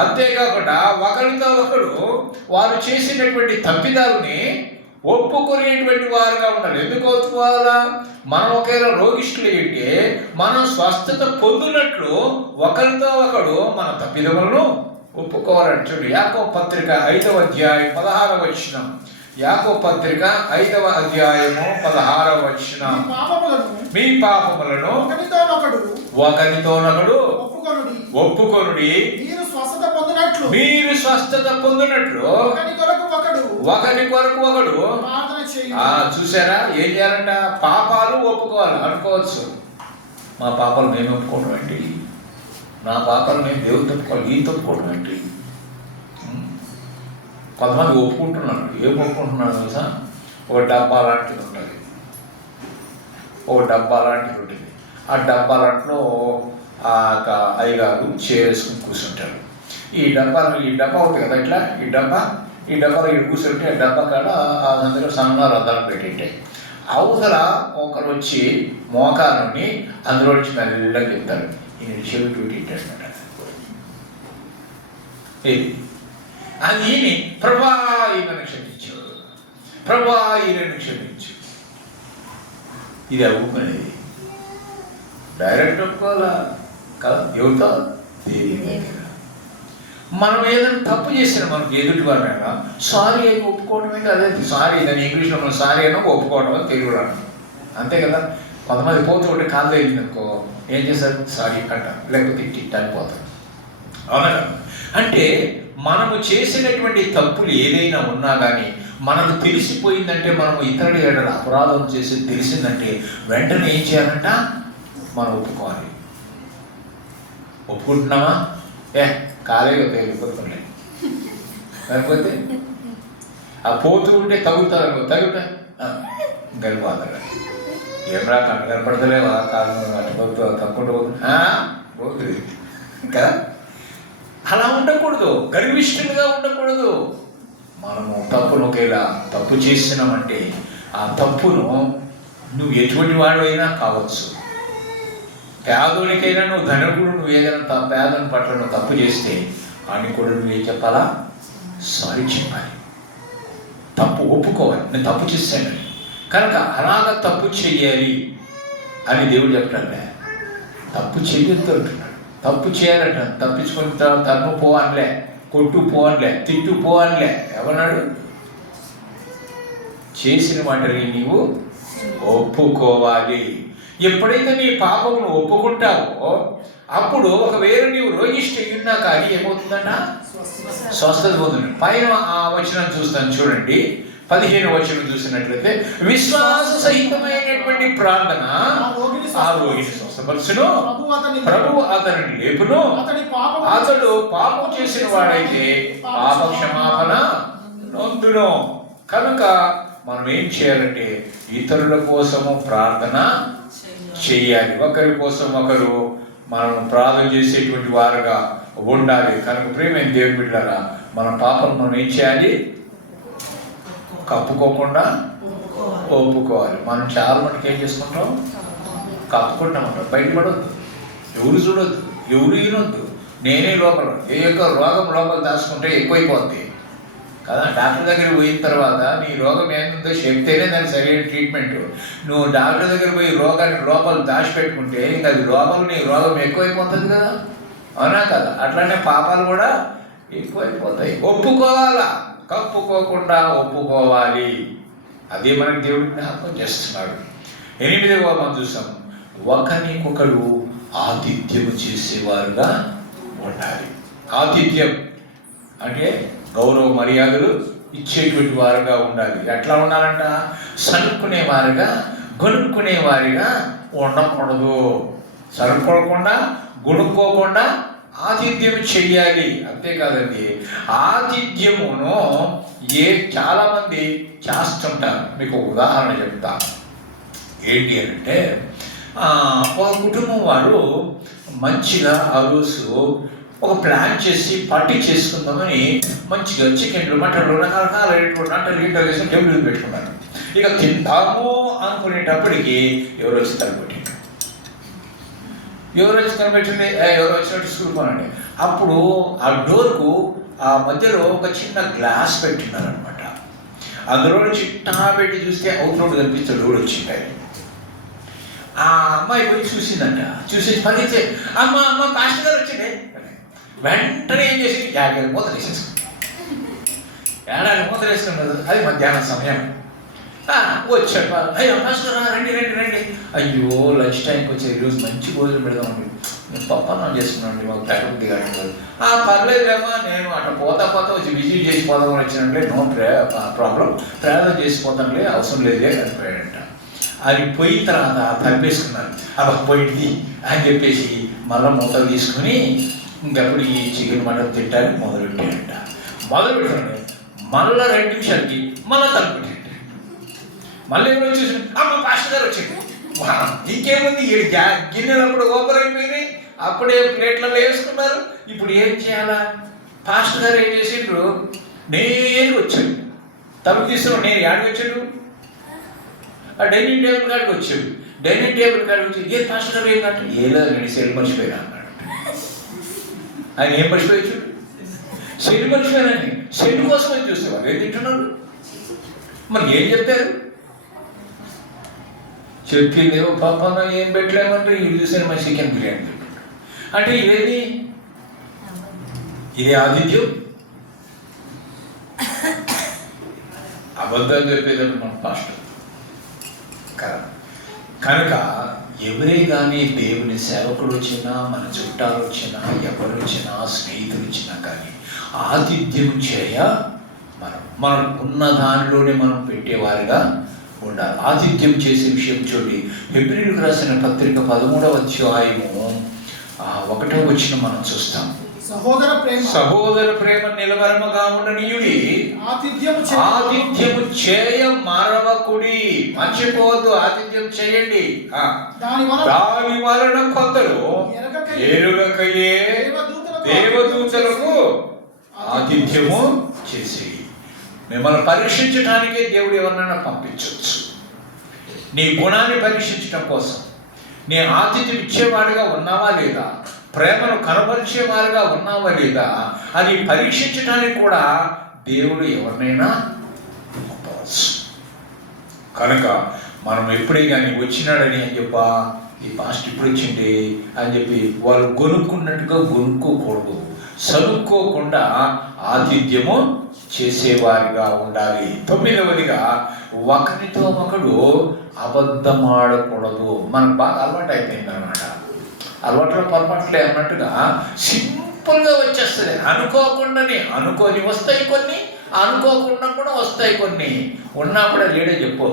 అంతేకాకుండా ఒకరితో ఒకడు వారు చేసినటువంటి తప్పిదాలని ఒప్పుకునేటువంటి వారుగా ఉండాలి. ఎందుకు ఒప్పుకోవాలా? మనం ఒకవేళ రోగిష్ఠులు అయితే మనం స్వస్థత పొందినట్లు ఒకరితో ఒకడు మన తప్పిదములను ఒప్పుకోవాలని. చూడు, యాకోబు పత్రిక 5వ అధ్యాయం 16వ వచనం. యాకోబు పత్రిక 5వ అధ్యాయము 16వ వచనం. మీ పాపములను ఒకరితోనొకడు ఒప్పుకొనుడి, మీరు స్వస్థత పొందినట్లు ఒకరి కొరకు ఒకడు. చూసారా, ఏం చేయాలంట? పాపాలు ఒప్పుకోవాలి. అనుకోవచ్చు, మా పాపాలు నేను ఒప్పుకోవడం ఏంటి, నా పాపాలు నేను దేవుడు ఒప్పుకోవాలి, ఈ ఒప్పుకోవడం ఏంటి? కొంతమంది ఒప్పుకుంటున్నాను. ఏం ఒప్పుకుంటున్నాను తెలుసా? ఒక డబ్బా లాంటిది ఉంటుంది, ఆ డబ్బా లాంటిలో అయ్యగారు చేసుకుని కూర్చుంటారు. ఈ డబ్బా ఉంటుంది కదా, ఇట్లా ఈ డబ్బాలో ఇటు కూర్చుంటే ఆ డబ్బా కాడ అందులో సన్న రథాలు పెట్టింటాయి. అవతల ఒకరు వచ్చి మోకాలని అందులో నుంచి మెల్లగా చెప్తారు, ఈయన చెవి పెట్టింటాడనమాట. అది ఈయన ప్రభా ఈయనను క్షమించు, ప్రభా ఈయనను క్షమించు. ఇది అవ్వుకునేది డైరెక్ట్ ఒప్పుకోవాలా కదా? ఎవరితో? మనం ఏదైనా తప్పు చేసినా మనకు ఎదుటి వారైనా సారీ అని ఒప్పుకోవడం ఏంటి? అదే సారీ, దాన్ని ఇంగ్లీష్లో మనం సారీ అయినా ఒప్పుకోవడం అని తెలుగులో అంటాం, అంతే కదా? కొంతమంది పోతూ ఉంటే కాళ్ళు వెళ్ళిందనుకో ఏం చేస్తారు? సారీ అంటారు, లేకపోతే తిట్టి అనిపోతారు. అవునా కదా? అంటే మనము చేసినటువంటి తప్పులు ఏదైనా ఉన్నా కానీ మనకు తెలిసిపోయిందంటే, మనము ఇతరుల ఏడల అపరాధం చేసి తెలిసిందంటే వెంటనే ఏం చేయాలంట? మనం ఒప్పుకోవాలి. ఒప్పుకుంటున్నామా? కాలేగా తేలిపోతుండే, లేకపోతే ఆ పోతూ ఉంటే తగులుతా గడిపోతాడు. ఏమరా కన్ను కనపడతలేవా? కాలు అటుపోతూ తక్కుంటూ పోతుంది కదా? అలా ఉండకూడదు, గర్విష్ఠులుగా ఉండకూడదు. మనము తప్పును ఒకేలా తప్పు చేస్తున్నామంటే ఆ తప్పును నువ్వు ఎటువంటి వాడు అయినా కావచ్చు, పేదోడికైనా నువ్వు ధనకుడు, నువ్వు ఏదైనా పేదని పట్ల నువ్వు తప్పు చేస్తే అని కూడా నువ్వేం చెప్పాలా? సారీ చెప్పాలి, తప్పు ఒప్పుకోవాలి, నేను తప్పు చేశానని. కనుక అలాగ తప్పు చెయ్యాలి అని దేవుడు చెప్తాడులే. తప్పు చెయ్యొద్దు అంటున్నాడు. తప్పు చేయాలంట, తప్పించుకుని తన్ను పోవనిలే, కొట్టు పోవనిలే, తిట్టు పోవనిలే. ఎవన్నాడు? చేసిన వాటిని నీవు ఒప్పుకోవాలి. ఎప్పుడైతే నీ పాపమును ఒప్పుకుంటావో అప్పుడు ఒకవేళ నీవు రోగిష్టి ఉన్నా కానీ ఏమవుతుందట? స్వస్థత పొందుతుంది. పైన ఆ వచనం చూస్తాను చూడండి, 15వ వచనం చూసినట్లయితే, విశ్వాస సహితమైనటువంటి ప్రార్థన ఆ రోగిని స్వస్థపరచును, ప్రభువు అతనిని లేపును, అతడు పాపం చేసిన వాడైతే పాప క్షమాపణ నొందును. కనుక మనం ఏం చేయాలంటే ఇతరుల కోసము ప్రార్థన చేయాలి. ఒకరి కోసం ఒకరు మనం ప్రార్థన చేసేటువంటి వారుగా ఉండాలి. కనుక ప్రియమైన దేవుని బిడ్డలారా, మన పాపం మనం ఏం చేయాలి? కప్పుకోకుండా ఒప్పుకోవాలి. మనం చాలా మటుకు ఏం చేసుకుంటాం? కప్పుకుంటామంటాం. బయటపడొద్దు, ఎవరు చూడొద్దు, ఎవరు వినొద్దు. నేనే లోపల ఏ యొక్క రోగం లోపల దాచుకుంటే ఎక్కువైపోద్ది కదా. డాక్టర్ దగ్గరికి పోయిన తర్వాత నీ రోగం ఏంటందో చెప్తేనే దానికి సరైన ట్రీట్మెంట్. నువ్వు డాక్టర్ దగ్గర పోయి రోగాన్ని లోపల దాచిపెట్టుకుంటే ఇంకా అది నీ రోగం ఎక్కువైపోతుంది కదా, అవునా కదా? అట్లానే పాపాలు కూడా ఎక్కువైపోతాయి. ఒప్పుకోవాలా, కప్పుకోకుండా ఒప్పుకోవాలి. అదే మనకి దేవుడు జ్ఞాపకం చేస్తున్నాడు. 8వ మనం చూసాం, ఒకరికొకరు ఆతిథ్యము చేసేవారుగా ఉండాలి. ఆతిథ్యం అంటే గౌరవ మర్యాదలు ఇచ్చేటువంటి వారుగా ఉండాలి. ఎట్లా ఉండాలంట? సరుక్కునేవారుగా, గొనుక్కునేవారిగా ఉండకూడదు. సరుక్కోకుండా గొనుక్కోకుండా ఆతిథ్యం చెయ్యాలి. అంతేకాదండి, ఆతిథ్యమును చాలామంది చేస్తుంటారు. మీకు ఉదాహరణ చెప్తా. ఏంటి అంటే, ఒక కుటుంబం వారు మంచిగా ఆ రోజు ఒక ప్లాన్ చేసి పార్టీ చేసుకుందామని మంచిగా చికెన్లు, మటన్లు, రకరకాలైనటువంటి వంటలు గీటలు వేసి టేబుల్ పెట్టుకున్నారు. ఇక తిందాము అనుకునేటప్పటికి ఎవరు వచ్చి తలపెట్టి ఎవరు వచ్చినట్టు చూసుకోనండి. అప్పుడు ఆ డోర్కు ఆ మధ్యలో ఒక చిన్న గ్లాస్ పెట్టినారనమాట. అందులో చిట్టా పెట్టి చూస్తే అవుట్ రోడ్ కనిపిస్తే డోర్ వచ్చింటాయి. ఆ అమ్మాయి పోయి చూసిందంట. చూసి పరిగితే అమ్మ పాస్టర్ గారు వచ్చిండే. వెంటనే ఏం చేసి 50 మూతలు వేసేసుకుంటాం. 50 మూతలు వేసుకున్నది. అది మధ్యాహ్నం సమయం. వచ్చాడు. అయ్యో పాస్టర్ గారు రండి రండి రండి. అయ్యో లంచ్ టైంకి వచ్చే ఈరోజు మంచి భోజనం పెడదామండి. నేను పప్పన్నం చేసుకున్నాండి, మాకు తగ్గది కాదు. పర్లేదేమా, నేను అట్లా పోతా వచ్చి విజిట్ చేసి పోదామని వచ్చినట్లే, నో ప్రాబ్లం, ట్రావెల్ చేసిపోతానులే, అవసరం లేదే అనిపోయాడంట. అది పోయిన తర్వాత తప్పేసుకున్నారు. అబ్బా పోయింది అని చెప్పేసి మళ్ళీ మూతలు తీసుకుని ఇంకప్పుడు ఈ చికెన్ మటన్ తింటానికి మొదలుపెట్టాడంట. మొదలుపెట్టాడు. మళ్ళీ 2 నిమిషాలకి మళ్ళీ తలుపెట్టాడు. మళ్ళీ ఎవరు చూసి అమ్మ పాస్టర్ గారు వచ్చాడు. ఇంకేముంది, గిన్నెలు అప్పుడు ఓపెన్ అయిపోయినాయి, అప్పుడే ప్లేట్లలో వేసుకున్నారు. ఇప్పుడు ఏం చేయాలా? పాస్టర్ గారు ఏం చేసిండ్రు, నేను వచ్చాడు. తలుపు తీసుకున్నాడు. నేను యాడికి వచ్చాడు? ఆ డైనింగ్ టేబుల్ కాడికి వచ్చాడు. డైనింగ్ టేబుల్ కాడికి వచ్చి ఏ పాస్టర్ గారు ఏంటంటే ఏదో నేను సెల్ మర్చిపోయినా అన్నాడు. ఆయన ఏం మర్చిపోయచ్చు? సెల్ మర్చిపోయానని. సెల్ కోసం అని చూసేవాళ్ళు ఏం తింటున్నారు? మరి ఏం చెప్తారు? చెప్పిందేమో పాపన ఏం పెట్టలేమంటే ఇది చూసాను మా చికెన్ బిర్యానీ పెట్టాడు. అంటే ఇదే ఆతిథ్యం. అబద్ధాలు చెప్పేదంటే మన పాస్టర్ కనుక ఎవరే కానీ దేవుని సేవకుడు వచ్చినా, మన చుట్టాలు వచ్చినా, ఎవరు వచ్చినా, స్నేహితులు వచ్చినా కానీ ఆతిథ్యం చేయ మనం ఉన్న దానిలోనే మనం పెట్టేవారుగా ఉండాలి. ఆతిథ్యం చేసే విషయం చూడండి. హెబ్రీయులకు రాసిన పత్రిక 13వ అధ్యాయము 1వ వచనం మనం చూస్తాం. సహోదర ప్రేమ నిలవరముగా ఉండనీయుడి, ఆతిథ్యము చేయ మరవకుడి. మర్చిపోవద్దు, ఆతిథ్యం చేయండి. దాని వలన కొందరు ఎరుగకయే దేవదూతలకు ఆతిథ్యము చేసి. మిమ్మల్ని పరీక్షించడానికే దేవుడు ఎవరినైనా పంపించవచ్చు. నీ గుణాన్ని పరీక్షించడం కోసం. నీ ఆతిథ్యం ఇచ్చేవాడిగా ఉన్నావా లేదా, ప్రేమను కనపరిచేవారుగా ఉన్నావా లేదా, అది పరీక్షించడానికి కూడా దేవుడు ఎవరినైనా పంపవచ్చు. కనుక మనం ఎప్పుడే కానీ వచ్చినాడని అని చెప్పా ఈ పాస్ట్ ఇప్పుడు వచ్చింది అని చెప్పి వాళ్ళు గొనుక్కున్నట్టుగా గొనుక్కోకూడదు. సనుక్కోకుండా ఆతిథ్యము చేసేవారిగా ఉండాలి. 9వదిగా ఒకరితో ఒకడు అబద్ధమాడకూడదు. మనకు బాగా అలవాటు అయిపోయింది అన్నమాట. అలవాట్లో పొరపాట్లే అన్నట్టుగా సింపుల్గా వచ్చేస్తుంది. అనుకోకుండానే, అనుకోని వస్తాయి కొన్ని, అనుకోకుండా కూడా వస్తాయి కొన్ని. ఉన్నా కూడా లేడే చెప్పు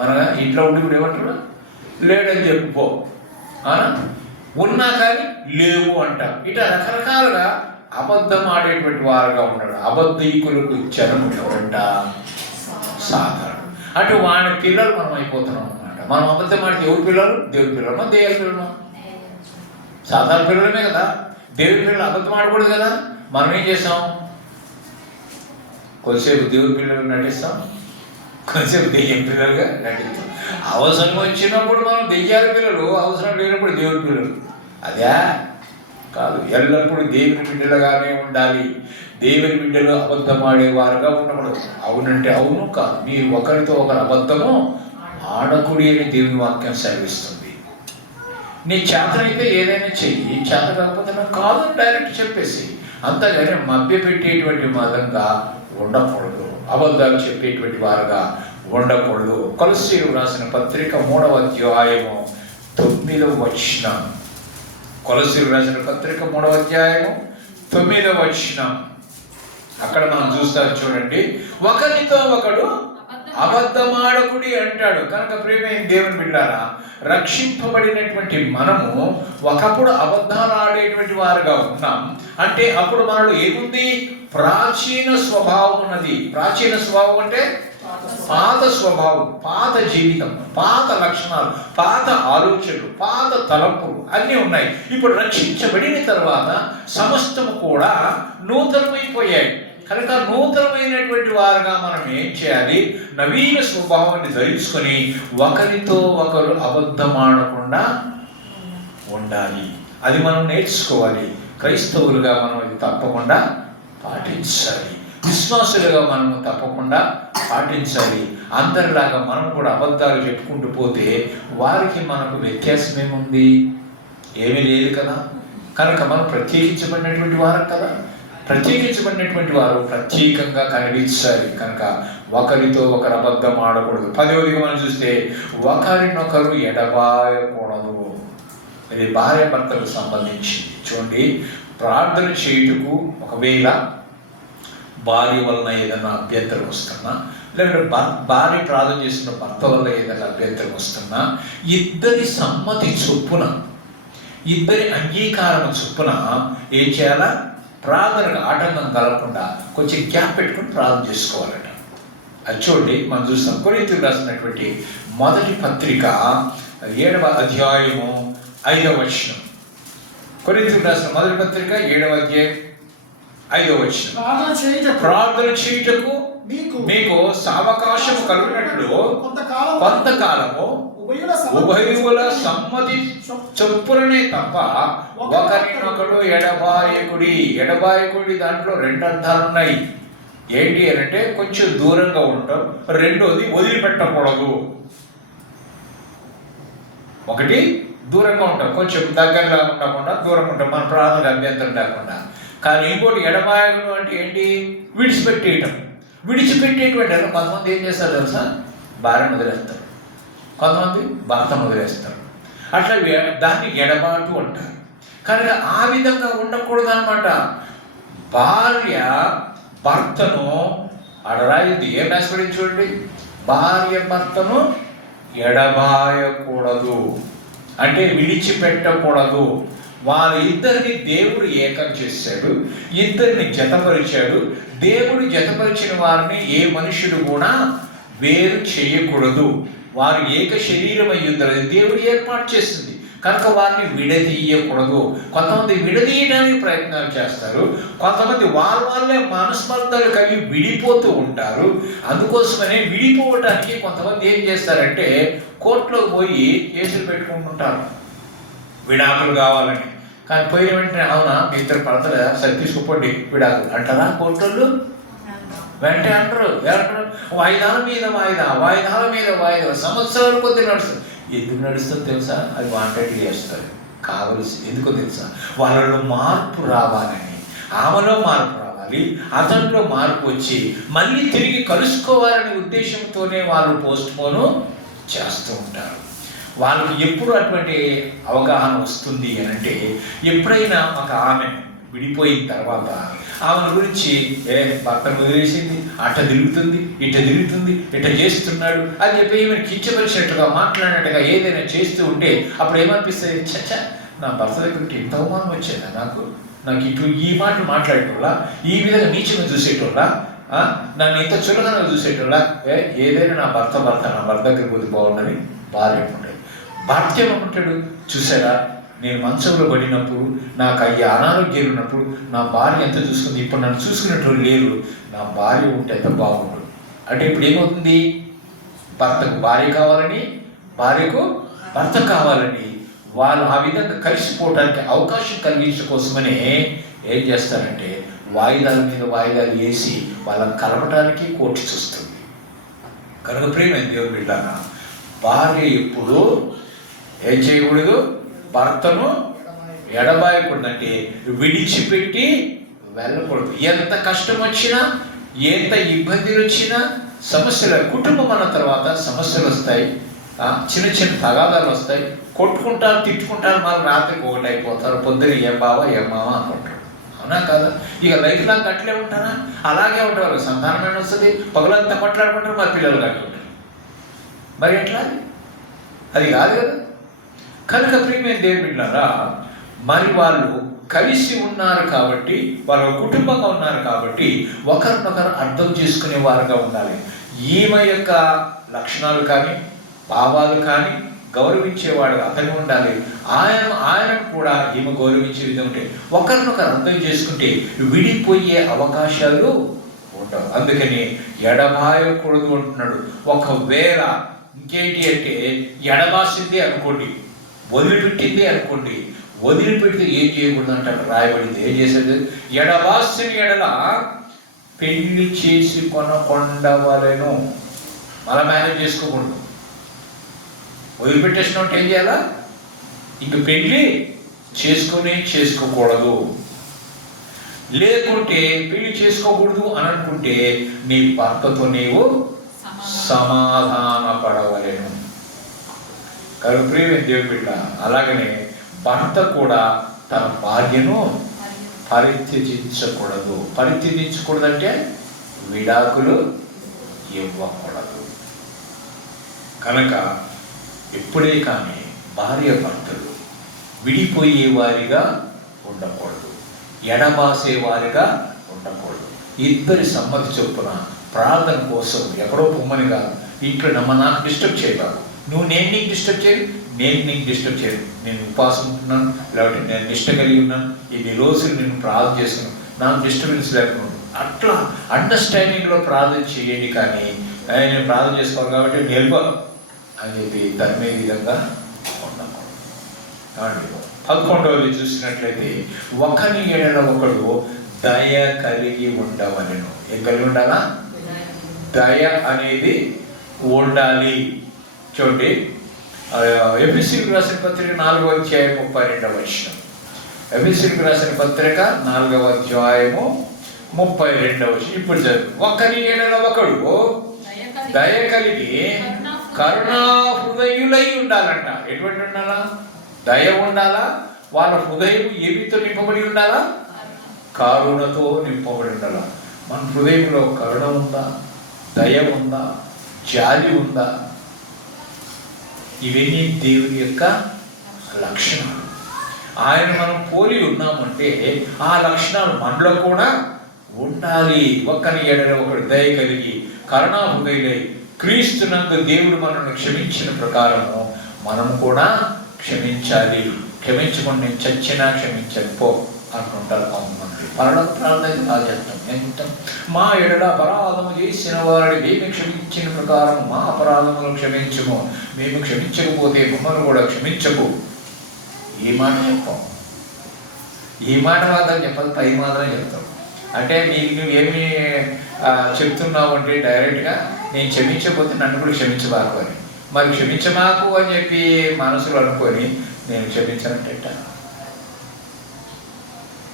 అనగా ఇంట్లో ఉండి కూడా ఏమంటాడు, లేడని చెప్పుకో. ఉన్నా కానీ లేవు అంటాం. ఇట్లా రకరకాలుగా అబద్ధం ఆడేటువంటి వారుగా ఉన్నాడు. అబద్ధీకులకు జనముడు ఎవరంట? సాధారణ. అటు వాడి పిల్లలు మనం అయిపోతున్నాం అన్నమాట. మనం అబద్ధం ఆడితే ఎవరి పిల్లలు? దేవుడి పిల్లలు. దేవుడి పిల్లలు సాధారణ పిల్లలమే కదా. దేవుడి పిల్లలు అబద్ధం ఆడకూడదు కదా. మనం ఏం చేస్తాం? కొద్దిసేపు దేవుడి పిల్లలు నటిస్తాం, కొద్దిసేపు దెయ్యం పిల్లలుగా నటిస్తాం. అవసరం వచ్చినప్పుడు మనం దెయ్యాల పిల్లలు, అవసరం లేనప్పుడు దేవుడి పిల్లలు. అదే కాదు. ఎల్లప్పుడూ దేవుని బిడ్డలుగానే ఉండాలి. దేవుని బిడ్డలు అబద్ధం ఆడేవారుగా ఉండకూడదు. అవునంటే అవును, కాదు మీరు ఒకరితో ఒకరు అబద్ధము ఆడకుడి అని దేవుని వాక్యం సెలవిస్తుంది. నీ చేతనైతే ఏదైనా చెయ్యి, చేత కాకపోతే నాకు కాదు డైరెక్ట్ చెప్పేసి. అంతగానే మభ్య పెట్టేటువంటి విధంగా ఉండకూడదు. అబద్ధాలు చెప్పేటువంటి వారుగా ఉండకూడదు. కొలస్సీయులకు రాసిన పత్రిక 3వ అధ్యాయము 9వ వచనం. కొలస్సీయులకు రాసిన పత్రిక 3వ అధ్యాయము 9వ వచనం. అక్కడ మనం చూస్తారు చూడండి. ఒకరితో ఒకడు అబద్ధమాడకుడి అంటాడు. కనుక ప్రియమైన దేవుని బిడ్డలారా, రక్షింపబడినటువంటి మనము ఒకప్పుడు అబద్ధాలు ఆడేటువంటి వారుగా ఉన్నాం. అంటే అప్పుడు మనలో ఏముంది? ప్రాచీన స్వభావం ఉన్నది. ప్రాచీన స్వభావం అంటే పాత స్వభావం, పాత జీవితం, పాత లక్షణాలు, పాత ఆలోచనలు, పాత తలంపులు అన్నీ ఉన్నాయి. ఇప్పుడు రక్షించబడిన తర్వాత సమస్తము కూడా నూతనమైపోయాయి. కనుక నూతనమైనటువంటి వారుగా మనం ఏం చేయాలి? నవీన స్వభావాన్ని ధరించుకొని ఒకరితో ఒకరు అబద్ధమాడకుండా ఉండాలి. అది మనం నేర్చుకోవాలి. క్రైస్తవులుగా మనం ఇది తప్పకుండా పాటించాలి. విశ్వాసులుగా మనము తప్పకుండా పాటించాలి. అందరిలాగా మనం కూడా అబద్ధాలు చెప్పుకుంటూ పోతే వారికి మనకు వ్యత్యాసం ఏముంది? ఏమీ లేదు కదా. కనుక మనం ప్రత్యేకించబడినటువంటి వారు కదా. ప్రత్యేకించబడినటువంటి వారు ప్రత్యేకంగా కనిపించాలి. కనుక ఒకరితో ఒకరు అబద్ధం ఆడకూడదు. 10వదిగా మనం చూస్తే ఒకరినొకరు ఎడబాయకూడదు. ఇది భార్య భర్తలకు సంబంధించింది. చూడండి, ప్రార్థన చేయుటకు ఒకవేళ భార్య వలన ఏదైనా అభ్యంతరం వస్తున్నా, లేదంటే భార్య ప్రార్థన చేసిన భర్త వల్ల ఏదైనా అభ్యంతరం వస్తున్నా, ఇద్దరి సమ్మతి చొప్పున, ఇద్దరి అంగీకారం చొప్పున ఏం చేయాలా? ప్రార్థనకు ఆటంకం కలగకుండా కొంచెం గ్యాప్ పెట్టుకుని ప్రార్థన చేసుకోవాలట. అది చూడండి, మనం చూస్తాం. కొరింథీయులకు రాసినటువంటి మొదటి పత్రిక 7వ అధ్యాయము 5వ వచనం. కొరింథీయులకు రాసిన మొదటి పత్రిక 7వ అధ్యాయం 5వ వచనం. ప్రార్థన చేయుటకు మీకు సావకాశం కలిగినట్లు కొంతకాలము ఉభయుల సమ్మతి చొప్పులనే తప్ప ఒకరినొకడు ఎడబాయకుడి. ఎడబాయకుడి దాంట్లో 2 అర్థాలు ఉన్నాయి. ఏంటి అంటే కొంచెం దూరంగా ఉండటం, రెండోది వదిలిపెట్టకూడదు. ఒకటి దూరంగా ఉంటాం, కొంచెం దగ్గరగా ఉండకుండా దూరంగా ఉంటాం, మన ప్రార్థనకు అభ్యంతరం లేకుండా. కానీ ఇంకోటి ఎడబాయకుడు అంటే ఏంటి? విడిచిపెట్టేయటం. విడిచిపెట్టేటువంటి కొంతమంది ఏం చేస్తారు తెలుసా? భార్యను వదిలేస్తారు, కొంతమంది భర్తను వదిలేస్తారు. అట్లా దాన్ని ఎడబాటు అంటారు. కనుక ఆ విధంగా ఉండకూడదు అనమాట. భార్య భర్తను అడరాయింది. ఏం రాసిపడి చూడండి, భార్య భర్తను ఎడబాయకూడదు అంటే విడిచిపెట్టకూడదు. వారిద్దరిని దేవుడు ఏకం చేశాడు, ఇద్దరిని జతపరిచాడు. దేవుడు జతపరిచిన వారిని ఏ మనుషుడు కూడా వేరు చేయకూడదు. వారు ఏక శరీరం అయ్యుంటారు. దేవుడు ఏర్పాటు చేస్తుంది. కనుక వారిని విడదీయకూడదు. కొంతమంది విడదీయడానికి ప్రయత్నాలు చేస్తారు, కొంతమంది వాళ్ళే మనస్పర్ధలు కలిగి విడిపోతూ ఉంటారు. అందుకోసమనే విడిపోవడానికి కొంతమంది ఏం చేస్తారంటే కోర్టులోకి పోయి కేసులు పెట్టుకుంటుంటారు విడాకులు కావాలని. కానీ పోయిన వెంటనే అవునా మీ ఇద్దరు పడతలేదా, సరి తీసుకుపోండి విడాకులు అంటారా కోర్టులు? వెంటనే అంటారు. ఏమంటారు? వాయిదాల మీద వాయిదా, వాయిదాల మీద వాయిదా, సంవత్సరాల కొద్ది నడుస్తుంది. ఎందుకు నడుస్తుందో తెలుసా? అది వాంటెడ్ చేస్తారు, కావలసి. ఎందుకో తెలుసా? వాళ్ళలో మార్పు రావాలని, ఆమెలో మార్పు రావాలి, అతనిలో మార్పు వచ్చి మళ్ళీ తిరిగి కలుసుకోవాలనే ఉద్దేశంతోనే వాళ్ళు పోస్ట్ పోను చేస్తూ ఉంటారు. వాళ్ళకి ఎప్పుడు అటువంటి అవగాహన వస్తుంది అని అంటే, ఎప్పుడైనా ఒక ఆమె విడిపోయిన తర్వాత ఆమె గురించి భర్తను వదిలేసింది, అట్ట తిరుగుతుంది, ఇట్ట తిరుగుతుంది, ఇట్ట చేస్తున్నాడు అని చెప్పి ఈమెను కించపరిచినట్టుగా మాట్లాడినట్టుగా ఏదైనా చేస్తూ ఉంటే అప్పుడు ఏమనిపిస్తుంది? చచ్చా, నా భర్త దగ్గర ఇంత అవమానం వచ్చేదా నాకు ఇటు ఈ మాటలు మాట్లాడేటోళ్ళ, ఈ విధంగా నీచంగా చూసేటోళ్ళ, నన్ను ఇంత చులకనగా చూసేటోళ్ళ. ఏదైనా నా భర్త దగ్గర పోతే బాగుండని భార్య అనుకుంటాడు. భర్త ఏమనుకుంటాడు? చూసారా, నేను మంచంలో పడినప్పుడు, నాకు అయ్యే అనారోగ్యాలు ఉన్నప్పుడు నా భార్య ఎంత చూసుకుంది, ఇప్పుడు నన్ను చూసుకునేటోళ్ళు లేరు, నా భార్య ఉంటే ఎంత బాగుండు. అంటే ఇప్పుడు ఏమవుతుంది? భర్తకు భార్య కావాలని, భార్యకు భర్త కావాలని వాళ్ళు ఆ విధంగా కలిసిపోవడానికి అవకాశం కలిగించడం కోసమనే ఏం చేస్తారంటే వాయిదాల మీద వాయిదాలు వేసి వాళ్ళని కలపడానికి కోర్టు చూస్తుంది. కనుక ప్రియమైన దేవుని బిడ్డలారా, భార్య ఎప్పుడు ఏం చేయకూడదు? భర్తను ఎడబాయకూడదు, అంటే విడిచిపెట్టి వెళ్ళకూడదు. ఎంత కష్టం వచ్చినా, ఎంత ఇబ్బందులు వచ్చినా, సమస్యలు, కుటుంబం అన్న తర్వాత సమస్యలు వస్తాయి, చిన్న చిన్న తగాదాలు వస్తాయి, కొట్టుకుంటారు, తిట్టుకుంటారు, మళ్ళీ రాత్రికి ఒకటి అయిపోతారు, పొద్దున ఏం బావా ఏం మావా అనుకుంటారు. అవునా కాదా? ఇక లైఫ్ లాంగ్ అట్లే ఉంటారా? అలాగే ఉంటారు. సంతానమైన వస్తుంది, పగలంతా కొట్లాడుకుంటారు, మరి పిల్లలు కట్టుకుంటారు. మరి ఎట్లా? అది కాదు కదా. కనుక ప్రియమైన దేవుని బిడ్డలారా, మరి వాళ్ళు కలిసి ఉన్నారు కాబట్టి, వాళ్ళ కుటుంబంగా ఉన్నారు కాబట్టి ఒకరినొకరు అర్థం చేసుకునే వారుగా ఉండాలి. ఈమె యొక్క లక్షణాలు కానీ భావాలు కానీ గౌరవించేవాడు అతను ఉండాలి. ఆయనకు కూడా ఈమె గౌరవించే విధం ఉంటే ఒకరినొకరు అర్థం చేసుకుంటే విడిపోయే అవకాశాలు ఉండవు. అందుకని ఎడబాయకూడదు అంటున్నాడు. ఒకవేళ ఇంకేంటి అంటే ఎడబాసిందే అనుకోండి, వదిలిపెట్టిందే అనుకోండి, వదిలిపెడితే ఏం చేయకూడదు అంటే అక్కడ రాయబడింది. ఏం చేసేది? ఎడబాసిన ఎడల పెళ్లి చేసి కొనకొండవలెను. మళ్ళా మేనేజ్ చేసుకోకూడదు. వదిలిపెట్టేసినట్టు ఏం చేయాలా? ఇంక పెళ్లి చేసుకోకూడదు. లేకుంటే పెళ్లి చేసుకోకూడదు అని అనుకుంటే నీ భర్తతో నీవు సమాధాన పడవలేను. కనుక ప్రియమైన దేవుని బిడ్డ, అలాగనే భర్త కూడా తన భార్యను పరిత్యజించకూడదు. పరిత్యజించకూడదంటే విడాకులు ఇవ్వకూడదు. కనుక ఎప్పుడే కానీ భార్య భర్తలు విడిపోయే వారిగా ఉండకూడదు, ఎడబాసేవారిగా ఉండకూడదు. ఇద్దరి సమ్మతి చొప్పున ప్రార్థన కోసం ఎక్కడో పొమ్మని కాదు, ఇంట్లో నాకు డిస్టర్బ్ చేయబాకు, నేను నీకు డిస్టర్బ్ చేయను, నేను నీకు డిస్టర్బ్ చేయను. నేను ఉపవాసం ఉంటున్నాను, లేకపోతే నేను నిష్ట కలిగి ఉన్నాను, ఇన్ని రోజులు నేను ప్రార్థన చేస్తున్నాను, నాకు డిస్టర్బెన్స్ లేకుండా అట్లా అండర్స్టాండింగ్లో ప్రార్థన చేయండి. కానీ నేను ప్రార్థన చేసుకోవాలి కాబట్టి నిల్వను అని చెప్పి తరిమే విధంగా ఉండకూడదు. కాబట్టి 11వది చూసినట్లయితే ఒకరి ఎడల ఒకడు దయ కలిగి ఉండవలెను. ఏం కలిగి ఉండాలా? దయ అనేది ఉండాలి. చూడండి, ఎఫెసీయులకు రాసిన పత్రిక 4వ అధ్యాయం 32వ వచనం. ఎఫెసీయులకు రాసిన పత్రిక 4వ అధ్యాయము 32వ వచనం. ఇప్పుడు చదువు. ఒకరి ఎడల ఒకడు దయ కలిగి కరుణా హృదయులై ఉండాలంట. ఎటువంటి ఉండాలా? దయ ఉండాలా. వాళ్ళ హృదయం ఏమితో నింపబడి ఉండాలా? కరుణతో నింపబడి ఉండాలా. మన హృదయంలో కరుణ ఉందా? దయ ఉందా? జాలి ఉందా? ఇవన్నీ దేవుని యొక్క లక్షణాలు. ఆయన మనం పోలి ఉన్నామంటే ఆ లక్షణాలు మనలో కూడా ఉండాలి. ఒకరి ఎడల ఒకడు దయ కలిగి కరుణా హృదయులై క్రీస్తునందు దేవుడు మనల్ని క్షమించిన ప్రకారము మనం కూడా క్షమించాలి. క్షమించకుండా నేను చచ్చినా క్షమించను పో అంటుంటారు కొంతమంది. పరలోక ప్రార్థన అయితే బాగా చేస్తాం. ఏం మా ఎడల అపరాధము చేసిన వారిని మేము క్షమించిన ప్రకారం మా అపరాధములు క్షమించము, మేము క్షమించకపోతే మమ్మల్ని కూడా క్షమించకు. ఈ మాట చెప్పాం. ఈ మాట మాత్రం చెప్పదు, పై మాత్రం చెప్తాం. అంటే నువ్వేమి చెప్తున్నావు అంటే డైరెక్ట్గా నేను క్షమించకపోతే నన్ను కూడా క్షమించబాకు అని. మరి క్షమించమాకు అని చెప్పి మనసులో అనుకొని నేను క్షమించనంట.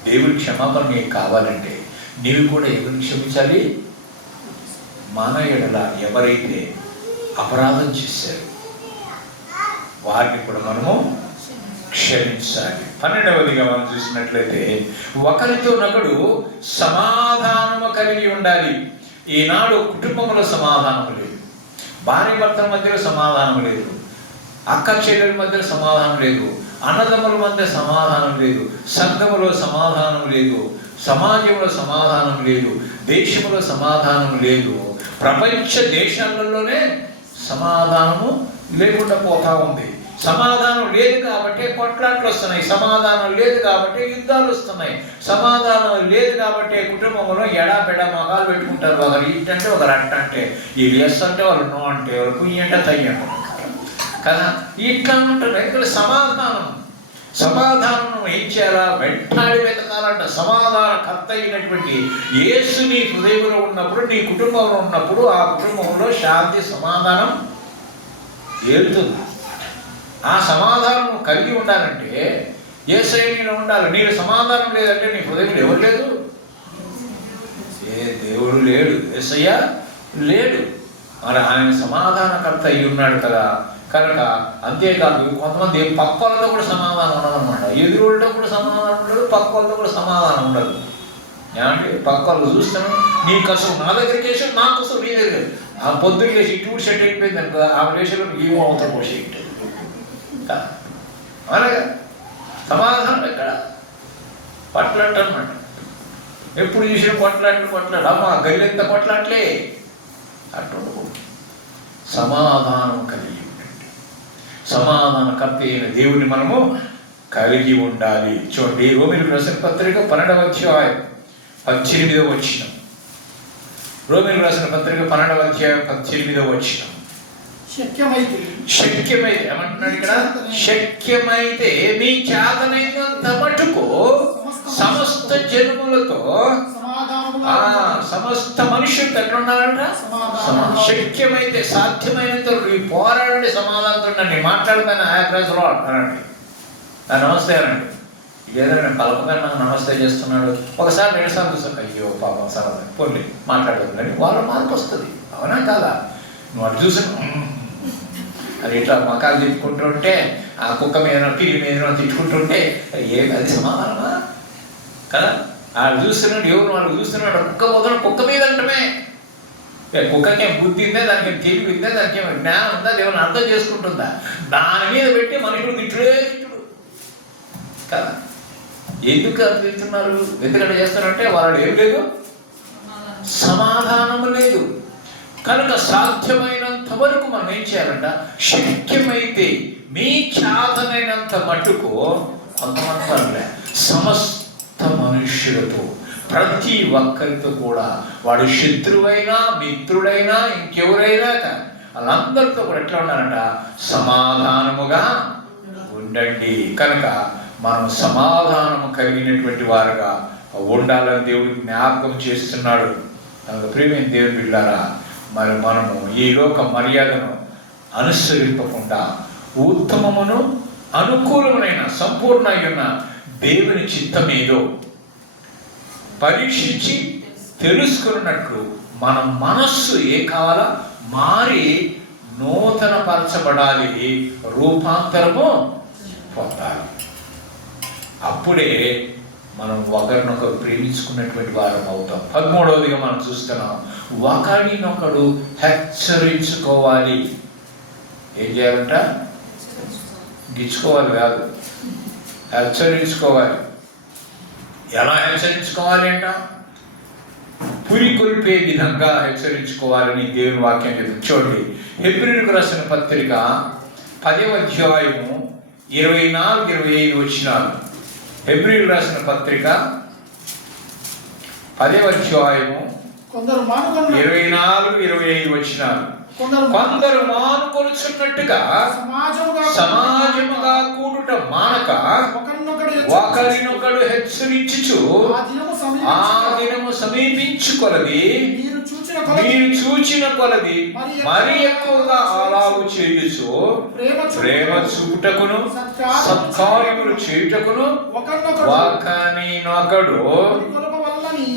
దేవుడి క్షమాపణ నీకు కావాలంటే నీవు కూడా ఎవరిని క్షమించాలి? మన ఎడల ఎవరైతే అపరాధం చేశారు వారిని కూడా మనము క్షమించాలి. 12వదిగా మనం చూసినట్లయితే ఒకరితోనొకడు సమాధానము కలిగి ఉండాలి. ఈనాడు కుటుంబంలో సమాధానం లేదు, భార్య భర్తల మధ్యలో సమాధానం లేదు, అక్క చెల్లెల మధ్య సమాధానం లేదు, అన్నదమ్ముల మధ్య సమాధానం లేదు, సంఘములో సమాధానం లేదు, సమాజంలో సమాధానం లేదు, దేశంలో సమాధానం లేదు. ప్రపంచ దేశాలలోనే సమాధానము లేకుండా పోతా ఉంది. సమాధానం లేదు కాబట్టి కొట్లాట్లు వస్తున్నాయి, సమాధానం లేదు కాబట్టి యుద్ధాలు వస్తున్నాయి, సమాధానం లేదు కాబట్టి కుటుంబంలో ఎడాపెడా మగాలు పెట్టుకుంటారు. ఒకరు ఇట్టంటే ఒకరు అట్ట అంటే, వీళ్ళు ఎస్ అంటే వాళ్ళు నో అంటే, వాళ్ళు కుయ్యి అంటే తయ్య కదా. ఇట్లా ఉంటారు. ఇక్కడ సమాధానం ఏం చేయాలా? వెంటాడి వెతకాలంట. సమాధాన కర్త అయినటువంటి యేసు నీ హృదయంలో ఉన్నప్పుడు, నీ కుటుంబంలో ఉన్నప్పుడు ఆ కుటుంబంలో శాంతి సమాధానం ఏలుతుంది. ఆ సమాధానం కలిగి ఉండాలంటే యేసయ్య నీలో ఉండాలి. నీకు సమాధానం లేదంటే నీ హృదయంలో ఎవరు లేదు? ఏ దేవుడు లేడు, యేసయ్య లేడు. మరి ఆయన సమాధానకర్త అయి ఉన్నాడు కదా. కనుక అంతేకాదు కొంతమంది పక్క వాళ్ళతో కూడా సమాధానం ఉండదన్నమాట. ఎదురుతో కూడా సమాధానం ఉండదు, పక్క వాళ్ళతో కూడా సమాధానం ఉండదు. ఏమంటే పక్క వాళ్ళు చూస్తాను, నీ కసు నా దగ్గరికి వేసి నా కసు నీ దగ్గర. ఆ పొద్దున్న వేసి ట్యూట్ షర్ట్ అయిపోయింది అనుకో, ఆ వేషంలో ఏమో అవుతాం పోషి అలాగే సమాధానం ఎక్కడ కొట్లాట అనమాట. ఎప్పుడు చూసిన కొట్లాడు అమ్మా గల్లెంత కొట్లాట్లే అట్టు సమాధానం కలిగి ఉండండి. సమాధానకర్త అయిన దేవుని మనము కలిగి ఉండాలి. చూడండి, రోమీయులకు రాసిన పత్రిక 12వ అధ్యాయం 18వ వచనం. రోమీయులకు రాసిన పత్రిక 12వ అధ్యాయం 18వ వచనం. శక్యమైతే ఏమంటున్నాడు ఇక్కడ? శక్యమైతే మీ చేతనైనంత మటుకు సమస్త జనములతో సమస్త మనుషులతో ఎట్లా ఉండాలంట? శక్యమైతే సాధ్యమైనంత పోరాడండి, సమాధానంతో ఉండండి. మాట్లాడతాను ఆయాప్రాసలో అనండి, నమస్తే అనండి. ఏదో నేను పలకమైన నమస్తే చేస్తున్నాడు, ఒకసారి 2 సార్లు చూసాను, అయ్యో పాపం సరదా పోండి మాట్లాడదు, వాళ్ళ మార్పు వస్తుంది. అవునా కాదా? నువ్వు అటు చూసి అది ఇట్లా మకాలు తిప్పుకుంటుంటే, ఆ కుక్క మీద పిల్లి మీద తిట్టుకుంటుంటే అది సమాధానమా కదా? వాళ్ళు చూస్తున్నాడు, ఎవరు వాళ్ళు చూస్తున్నాడు, కుక్క పోతున్నా కుక్క మీద అంటమే. కుక్కకేం బుద్ధి ఉందా, దానికి తెలివి ఉందా, దానికి ఏమో జ్ఞానం ఉందా, దేవుని అర్థం చేసుకుంటుందా? దాని మీద పెట్టి మనుషులు తిట్టుడే తిట్టుడు కదా. ఎందుకు అది తింటున్నారు? ఎందుకంటే చేస్తారంటే వాళ్ళు ఏం లేదు, సమాధానం లేదు. కనుక సాధ్యమైనంత వరకు మనం ఏం చేయాలంట? శక్యమైతే మీ చేతనైనంత మట్టుకు కొంతమంది సమస్త మనుష్యులతో, ప్రతి ఒక్కరితో కూడా, వాడు శత్రువైనా మిత్రుడైనా ఇంకెవరైనా కానీ వాళ్ళందరితో కూడా ఎట్లా ఉండాలంట? సమాధానముగా ఉండండి. కనుక మనం సమాధానము కలిగినటువంటి వారుగా ఉండాలని దేవుడు జ్ఞాపకం చేస్తున్నాడు. కనుక ప్రియమైన దేవుని బిడ్డలారా, మరి మనము ఈ లోక మర్యాదను అనుసరింపకుండా ఉత్తమమును అనుకూలమైన సంపూర్ణ అయిన దేవుని చిత్తమేదో పరీక్షించి తెలుసుకున్నట్లు మన మనస్సు ఏ కావాలా మారి నూతన పరచబడాలి, రూపాంతరము పొందాలి. అప్పుడే మనం ఒకరినొకరు ప్రేమించుకున్నటువంటి వారం అవుతాం. 13వదిగా మనం చూస్తున్నాం, ఒకరినొకడు హెచ్చరించుకోవాలి. ఏం చేయాలంట? గిచ్చుకోవాలి కాదు, హెచ్చరించుకోవాలి. ఎలా హెచ్చరించుకోవాలి అంట? పురికొల్పే విధంగా హెచ్చరించుకోవాలని దేవుని వాక్యం చెప్తుంది. చూడండి, హెబ్రీయులకు రాసిన పత్రిక 10వ అధ్యాయము 24-25 వచనాలు. హెబ్రీయులకు రాసిన పత్రిక 10వ అధ్యాయము 24-25 వచనాలు. కొందరు మానుకొనుచున్నట్టుగా సమాజముగా కూడుట మానక ఒకరినొకడు హెచ్చరించుచు ఆ దినము సమీపించుకొలది మీరు చూచిన కొలది మరి ఎక్కువగా అలాగు చేయుచు ప్రేమ చూపుటకును సత్కార్యములు చేయుటకును ఒకరినొకడు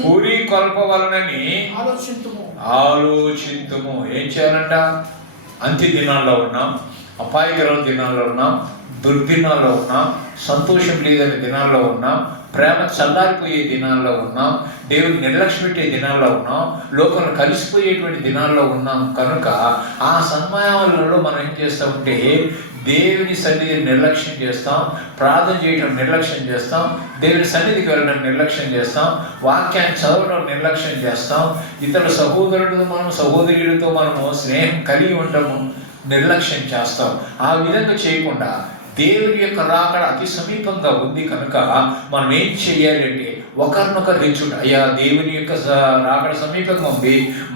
పూరి కొల్పవలనని ఆలోచింతుము. ఏం చేయాలంట? అంత్య దినాల్లో ఉన్నాం, అపాయకరమైన దినాల్లో ఉన్నాం, దుర్దినాల్లో ఉన్నాం, సంతోషం లేదనే దినాల్లో ఉన్నాం, ప్రేమ చల్లారిపోయే దినాల్లో ఉన్నాం, దేవుని నిర్లక్ష్యం పెట్టే దినాల్లో ఉన్నాం, లోకంలో కలిసిపోయేటువంటి దినాల్లో ఉన్నాం. కనుక ఆ సమయాలలో మనం ఏం చేస్తామంటే దేవుని సన్నిధిని నిర్లక్ష్యం చేస్తాం, ప్రార్థన చేయడం నిర్లక్ష్యం చేస్తాం, దేవుని సన్నిధికి వెళ్ళడం నిర్లక్ష్యం చేస్తాం, వాక్యాన్ని చదవడం నిర్లక్ష్యం చేస్తాం, ఇతర సహోదరులతో సహోదరులతో మనము స్నేహం కలిగి ఉండము నిర్లక్ష్యం చేస్తాం. ఆ విధంగా చేయకుండా దేవుని యొక్క రాకడ అతి సమీపంగా ఉంది కనుక మనం ఏం చేయాలి అంటే ఒకరినొకరు హెచ్చుట. అయ్యా, దేవుని యొక్క రాకడ సమీపంగా ఉంది,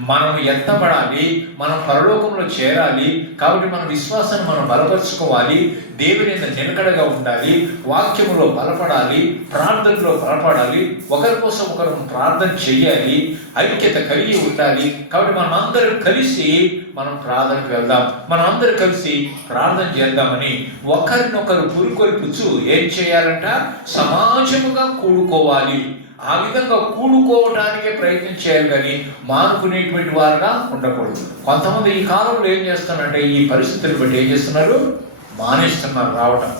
మనం ఎత్తబడాలి, మనం పరలోకంలో చేరాలి. కాబట్టి మన విశ్వాసాన్ని మనం బలపరుచుకోవాలి, దేవుని యొక్క నిలకడగా ఉండాలి, వాక్యములో బలపడాలి, ప్రార్థనలో బలపడాలి, ఒకరి కోసం ఒకరు ప్రార్థన చెయ్యాలి, ఐక్యత కలిగి ఉండాలి. కాబట్టి మనం అందరం కలిసి మనం ప్రార్థనకు వెళ్దాం, మనం అందరూ కలిసి ప్రార్థన చేద్దామని ఒకరినొకరు పురికొల్పుచు ఏం చేయాలంట? సమాజముగా కూడుకోవాలి. ఆ విధంగా కూడుకోవడానికే ప్రయత్నం చేయాలి, కానీ మానుకునేటువంటి వారుగా ఉండకూడదు. కొంతమంది ఈ కాలంలో ఏం చేస్తున్నారంటే ఈ పరిస్థితులు బట్టి ఏం చేస్తున్నారు, మానేస్తున్నారు రావటం.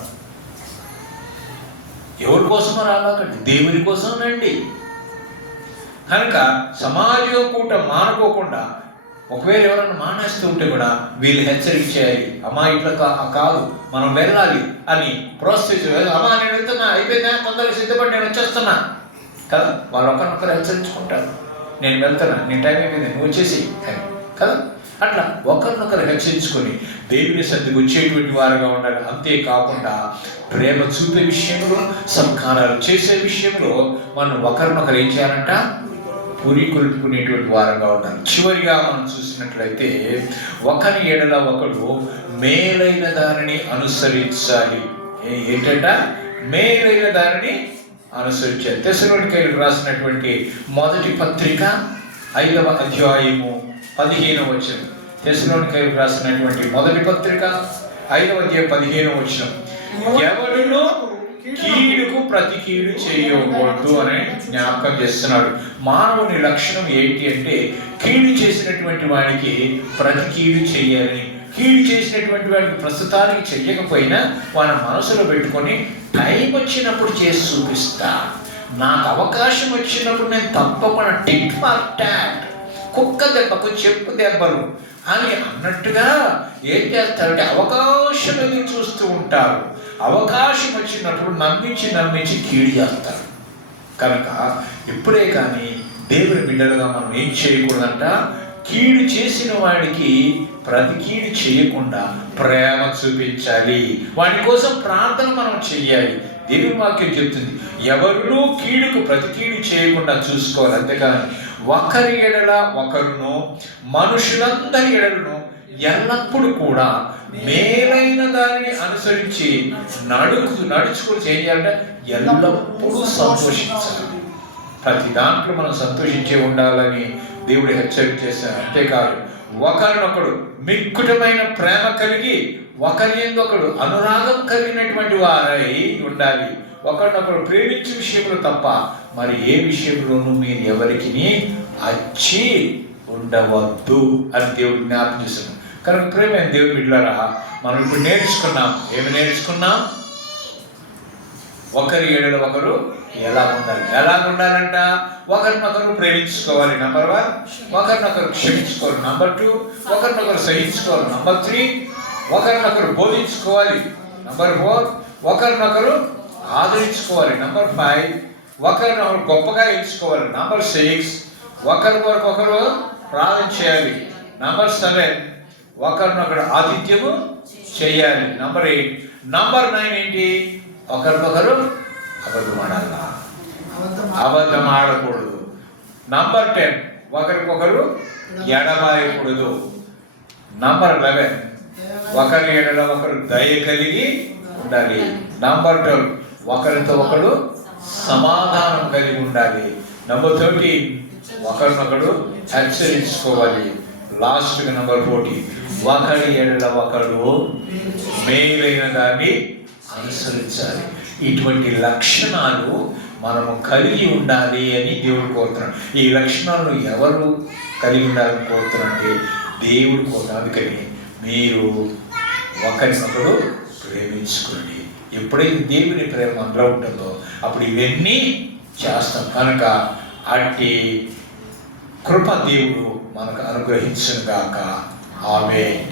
ఎవరి కోసమో రావాలండి, దేవుని కోసమేనండి. కనుక సమాజం కూట మానుకోకుండా, ఒకవేళ ఎవరైనా మానేస్తూ ఉంటే కూడా వీళ్ళు హెచ్చరిక చేయాలి, అమ్మా ఇట్లా కాదు మనం వెళ్ళాలి అని ప్రోత్సహించాలి. అమ్మా నేను వెళ్తున్నా, అయిపోయిందా, తొందరగా సిద్ధపడి నేను వచ్చేస్తున్నా కదా. వాళ్ళు ఒకరినొకరు హెచ్చరించుకుంటారు, నేను వెళ్తున్నా, నీ టైం అయిపోయింది, నువ్వు వచ్చేసి అని కదా. అట్లా ఒకరినొకరు హెచ్చరించుకొని దేవుని సన్నిధికి వచ్చేటువంటి వారుగా ఉండాలి. అంతేకాకుండా ప్రేమ చూపే విషయంలో, సంస్కారాలు చేసే విషయంలో మనం ఒకరినొకరు ఏం చేయాలంట, పురికొల్పుకునేటువంటి వారంగా ఉండాలి. చివరిగా మనం చూసినట్లయితే ఒకరి ఎడల ఒకడు మేలైన దానిని అనుసరించాలి. ఏంటంట, మేలైన దానిని అనుసరించాలి. తెస్సలోనికైలకు రాసినటువంటి మొదటి పత్రిక 5వ అధ్యాయము 15వ వచనం. తెస్సలోనికైలకు రాసినటువంటి మొదటి పత్రిక 5వ అధ్యాయం 15వ వచనం. ఎవరిలో కీడుకు ప్రతి కీడు చేయకూడదు అని జ్ఞాపకం చేస్తున్నాడు. మానవుని లక్షణం ఏంటి అంటే కీడు చేసినటువంటి వాడికి ప్రతి కీడు చేయాలని, కీడు చేసినటువంటి వాడికి ప్రస్తుతానికి చెయ్యకపోయినా వాళ్ళ మనసులో పెట్టుకొని టైం వచ్చినప్పుడు చేసి చూపిస్తా, నాకు అవకాశం వచ్చినప్పుడు నేను తప్పకుండా టిక్ ఫర్ టాట్, కుక్క దెబ్బకు చెప్పు దెబ్బలు అని అన్నట్టుగా ఏం చేస్తారంటే అవకాశం ఎదురు చూస్తూ ఉంటారు. అవకాశం వచ్చినప్పుడు నమ్మించి కీడు చేస్తారు. కనుక ఇప్పుడే కానీ దేవుని బిడ్డలుగా మనం ఏం చేయకూడదంట, కీడు చేసిన వాడికి ప్రతి కీడు చేయకుండా ప్రేమ చూపించాలి, వాడి కోసం ప్రార్థన మనం చెయ్యాలి. దేవుని వాక్యం చెప్తుంది, ఎవరిలో కీడుకు ప్రతి కీడు చేయకుండా చూసుకోవాలి. అంతేకాని ఒకరి ఎడల ఒకరును, మనుషులందరి ఎడలను ఎల్లప్పుడూ కూడా మేలైన దానిని అనుసరించి నడుచుకుని చేయాలంటే ఎల్లప్పుడూ సంతోషించాలి. ప్రతి దాంట్లో మనం సంతోషించే ఉండాలని దేవుడు హెచ్చరిక చేశారు. అంతేకాదు ఒకరినొకడు మిక్కుటమైన ప్రేమ కలిగి ఒకరి యందు ఒకడు అనురాగం కలిగినటువంటి వారై ఉండాలి. ఒకరినొకడు ప్రేమించే విషయంలో తప్ప మరి ఏ విషయంలోనూ మీరు ఎవరికి అచ్చి ఉండవద్దు అని దేవుడు జ్ఞాపకం చేస్తున్నాం. కనుక ప్రేమ దేవుని బిడ్డలారా, మనం ఇప్పుడు నేర్చుకున్నాం. ఏమి నేర్చుకున్నాం? ఒకరి ఎడల ఒకరు ఎలా ఉండాలంట, ఒకరినొకరు ప్రేమించుకోవాలి. నంబర్ 1, ఒకరినొకరు క్షమించుకోవాలి. నంబర్ 2, ఒకరినొకరు సహించుకోవాలి. నంబర్ 3, ఒకరినొకరు బోధించుకోవాలి. నంబర్ 4, ఒకరినొకరు ఆదరించుకోవాలి. నంబర్ 5, ఒకరినొకరు గొప్పగా ఎంచుకోవాలి. నంబర్ 6, ఒకరికొకరు ప్రార్థన చేయాలి. నంబర్ 7, ఒకరినొకరు ఆతిథ్యము చేయాలి. నంబర్ 8, నంబర్ 9 ఏంటి? ఒకరినొకరు అబద్ధం ఆడకూడదు. నంబర్ 10, ఒకరికొకరు ఎడబాయకూడదు. నంబర్ 11, ఒకరి ఎడల ఒకరు దయ కలిగి ఉండాలి. నంబర్ 12, ఒకరితో ఒకరు సమాధానం కలిగి ఉండాలి. నంబర్ 13, ఒకరినొకడు హెచ్చరించుకోవాలి. లాస్ట్గా నంబర్ 14, ఒకరి ఎడల ఒకరు మేలైన దాన్ని అనుసరించాలి. ఇటువంటి లక్షణాలు మనము కలిగి ఉండాలి అని దేవుడు కోరుతున్నాడు. ఈ లక్షణాలను ఎవరు కలిగి ఉండాలని కోరుతున్నారంటే దేవుడు కోరుతున్నాడు. అందుకని మీరు ఒకరినొకరు ప్రేమించుకోండి. ఎప్పుడైతే దేవుని ప్రేమ మనలో ఉంటుందో అప్పుడు ఇవన్నీ చేస్తాం. కనుక అట్టి కృప దేవుడు మనకు అనుగ్రహించును గాక. ఆమేన్.